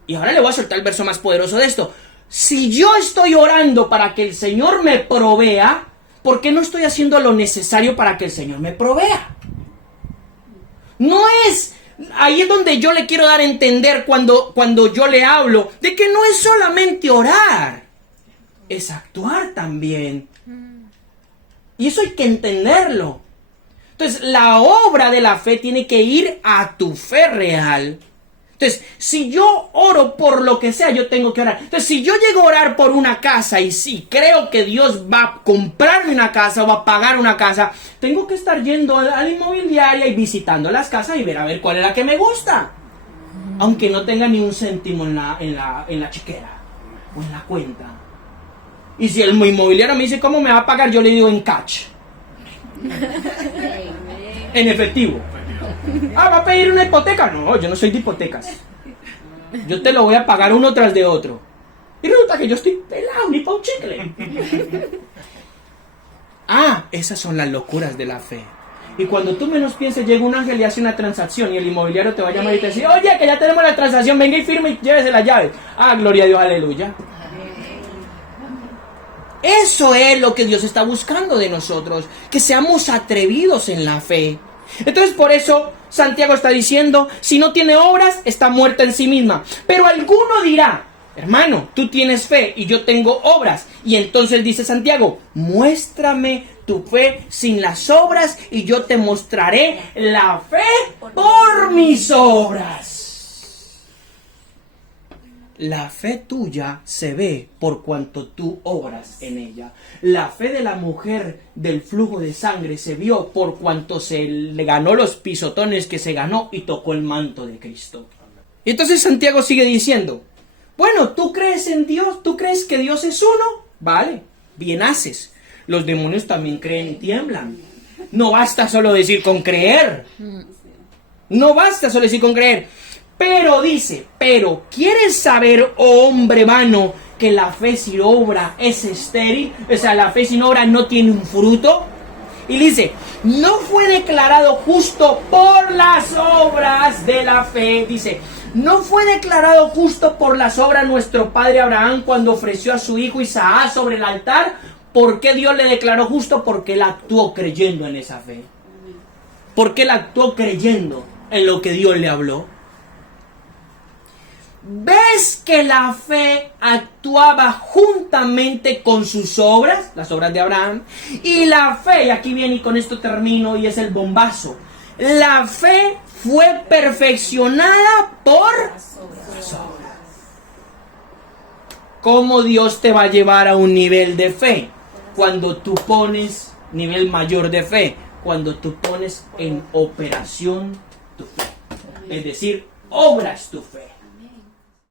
Y ahora le voy a soltar el verso más poderoso de esto. Si yo estoy orando para que el Señor me provea, ¿por qué no estoy haciendo lo necesario para que el Señor me provea? No es... Ahí es donde yo le quiero dar a entender cuando yo le hablo, de que no es solamente orar, es actuar también. Y eso hay que entenderlo. Entonces, la obra de la fe tiene que ir a tu fe real. Entonces, si yo oro por lo que sea, yo tengo que orar. Entonces, si yo llego a orar por una casa y sí, creo que Dios va a comprarme una casa o va a pagar una casa, tengo que estar yendo a la inmobiliaria y visitando las casas y ver a ver cuál es la que me gusta. Aunque no tenga ni un céntimo en la chequera o en la cuenta. Y si el inmobiliario me dice cómo me va a pagar, yo le digo en cash. En efectivo. Ah, ¿va a pedir una hipoteca? No, yo no soy de hipotecas. Yo te lo voy a pagar uno tras de otro. Y resulta que yo estoy pelado, ni pa' un chicle. Ah, esas son las locuras de la fe. Y cuando tú menos pienses, llega un ángel y hace una transacción y el inmobiliario te va a llamar y te dice, oye, que ya tenemos la transacción, venga y firme y llévese las llaves. Ah, gloria a Dios, aleluya. Eso es lo que Dios está buscando de nosotros, que seamos atrevidos en la fe. Entonces por eso Santiago está diciendo, si no tiene obras, está muerta en sí misma. Pero alguno dirá, hermano, tú tienes fe y yo tengo obras. Y entonces dice Santiago, muéstrame tu fe sin las obras y yo te mostraré la fe por mis obras. La fe tuya se ve por cuanto tú obras en ella. La fe de la mujer del flujo de sangre se vio por cuanto se le ganó los pisotones que se ganó y tocó el manto de Cristo. Y entonces Santiago sigue diciendo, bueno, ¿tú crees en Dios? ¿Tú crees que Dios es uno? Vale, bien haces. Los demonios también creen y tiemblan. No basta solo decir con creer. No basta solo decir con creer. Pero dice, pero ¿quieres saber, oh hombre vano, que la fe sin obra es estéril? O sea, la fe sin obra no tiene un fruto. Y dice, no fue declarado justo por las obras de la fe. Dice, no fue declarado justo por las obras nuestro padre Abraham cuando ofreció a su hijo Isaac sobre el altar. ¿Por qué Dios le declaró justo? Porque él actuó creyendo en esa fe. Porque él actuó creyendo en lo que Dios le habló. ¿Ves que la fe actuaba juntamente con sus obras, las obras de Abraham? Y la fe, y aquí viene y con esto termino y es el bombazo, la fe fue perfeccionada por las obras. ¿Cómo Dios te va a llevar a un nivel de fe? Cuando tú pones nivel mayor de fe, cuando tú pones en operación tu fe, es decir, obras tu fe.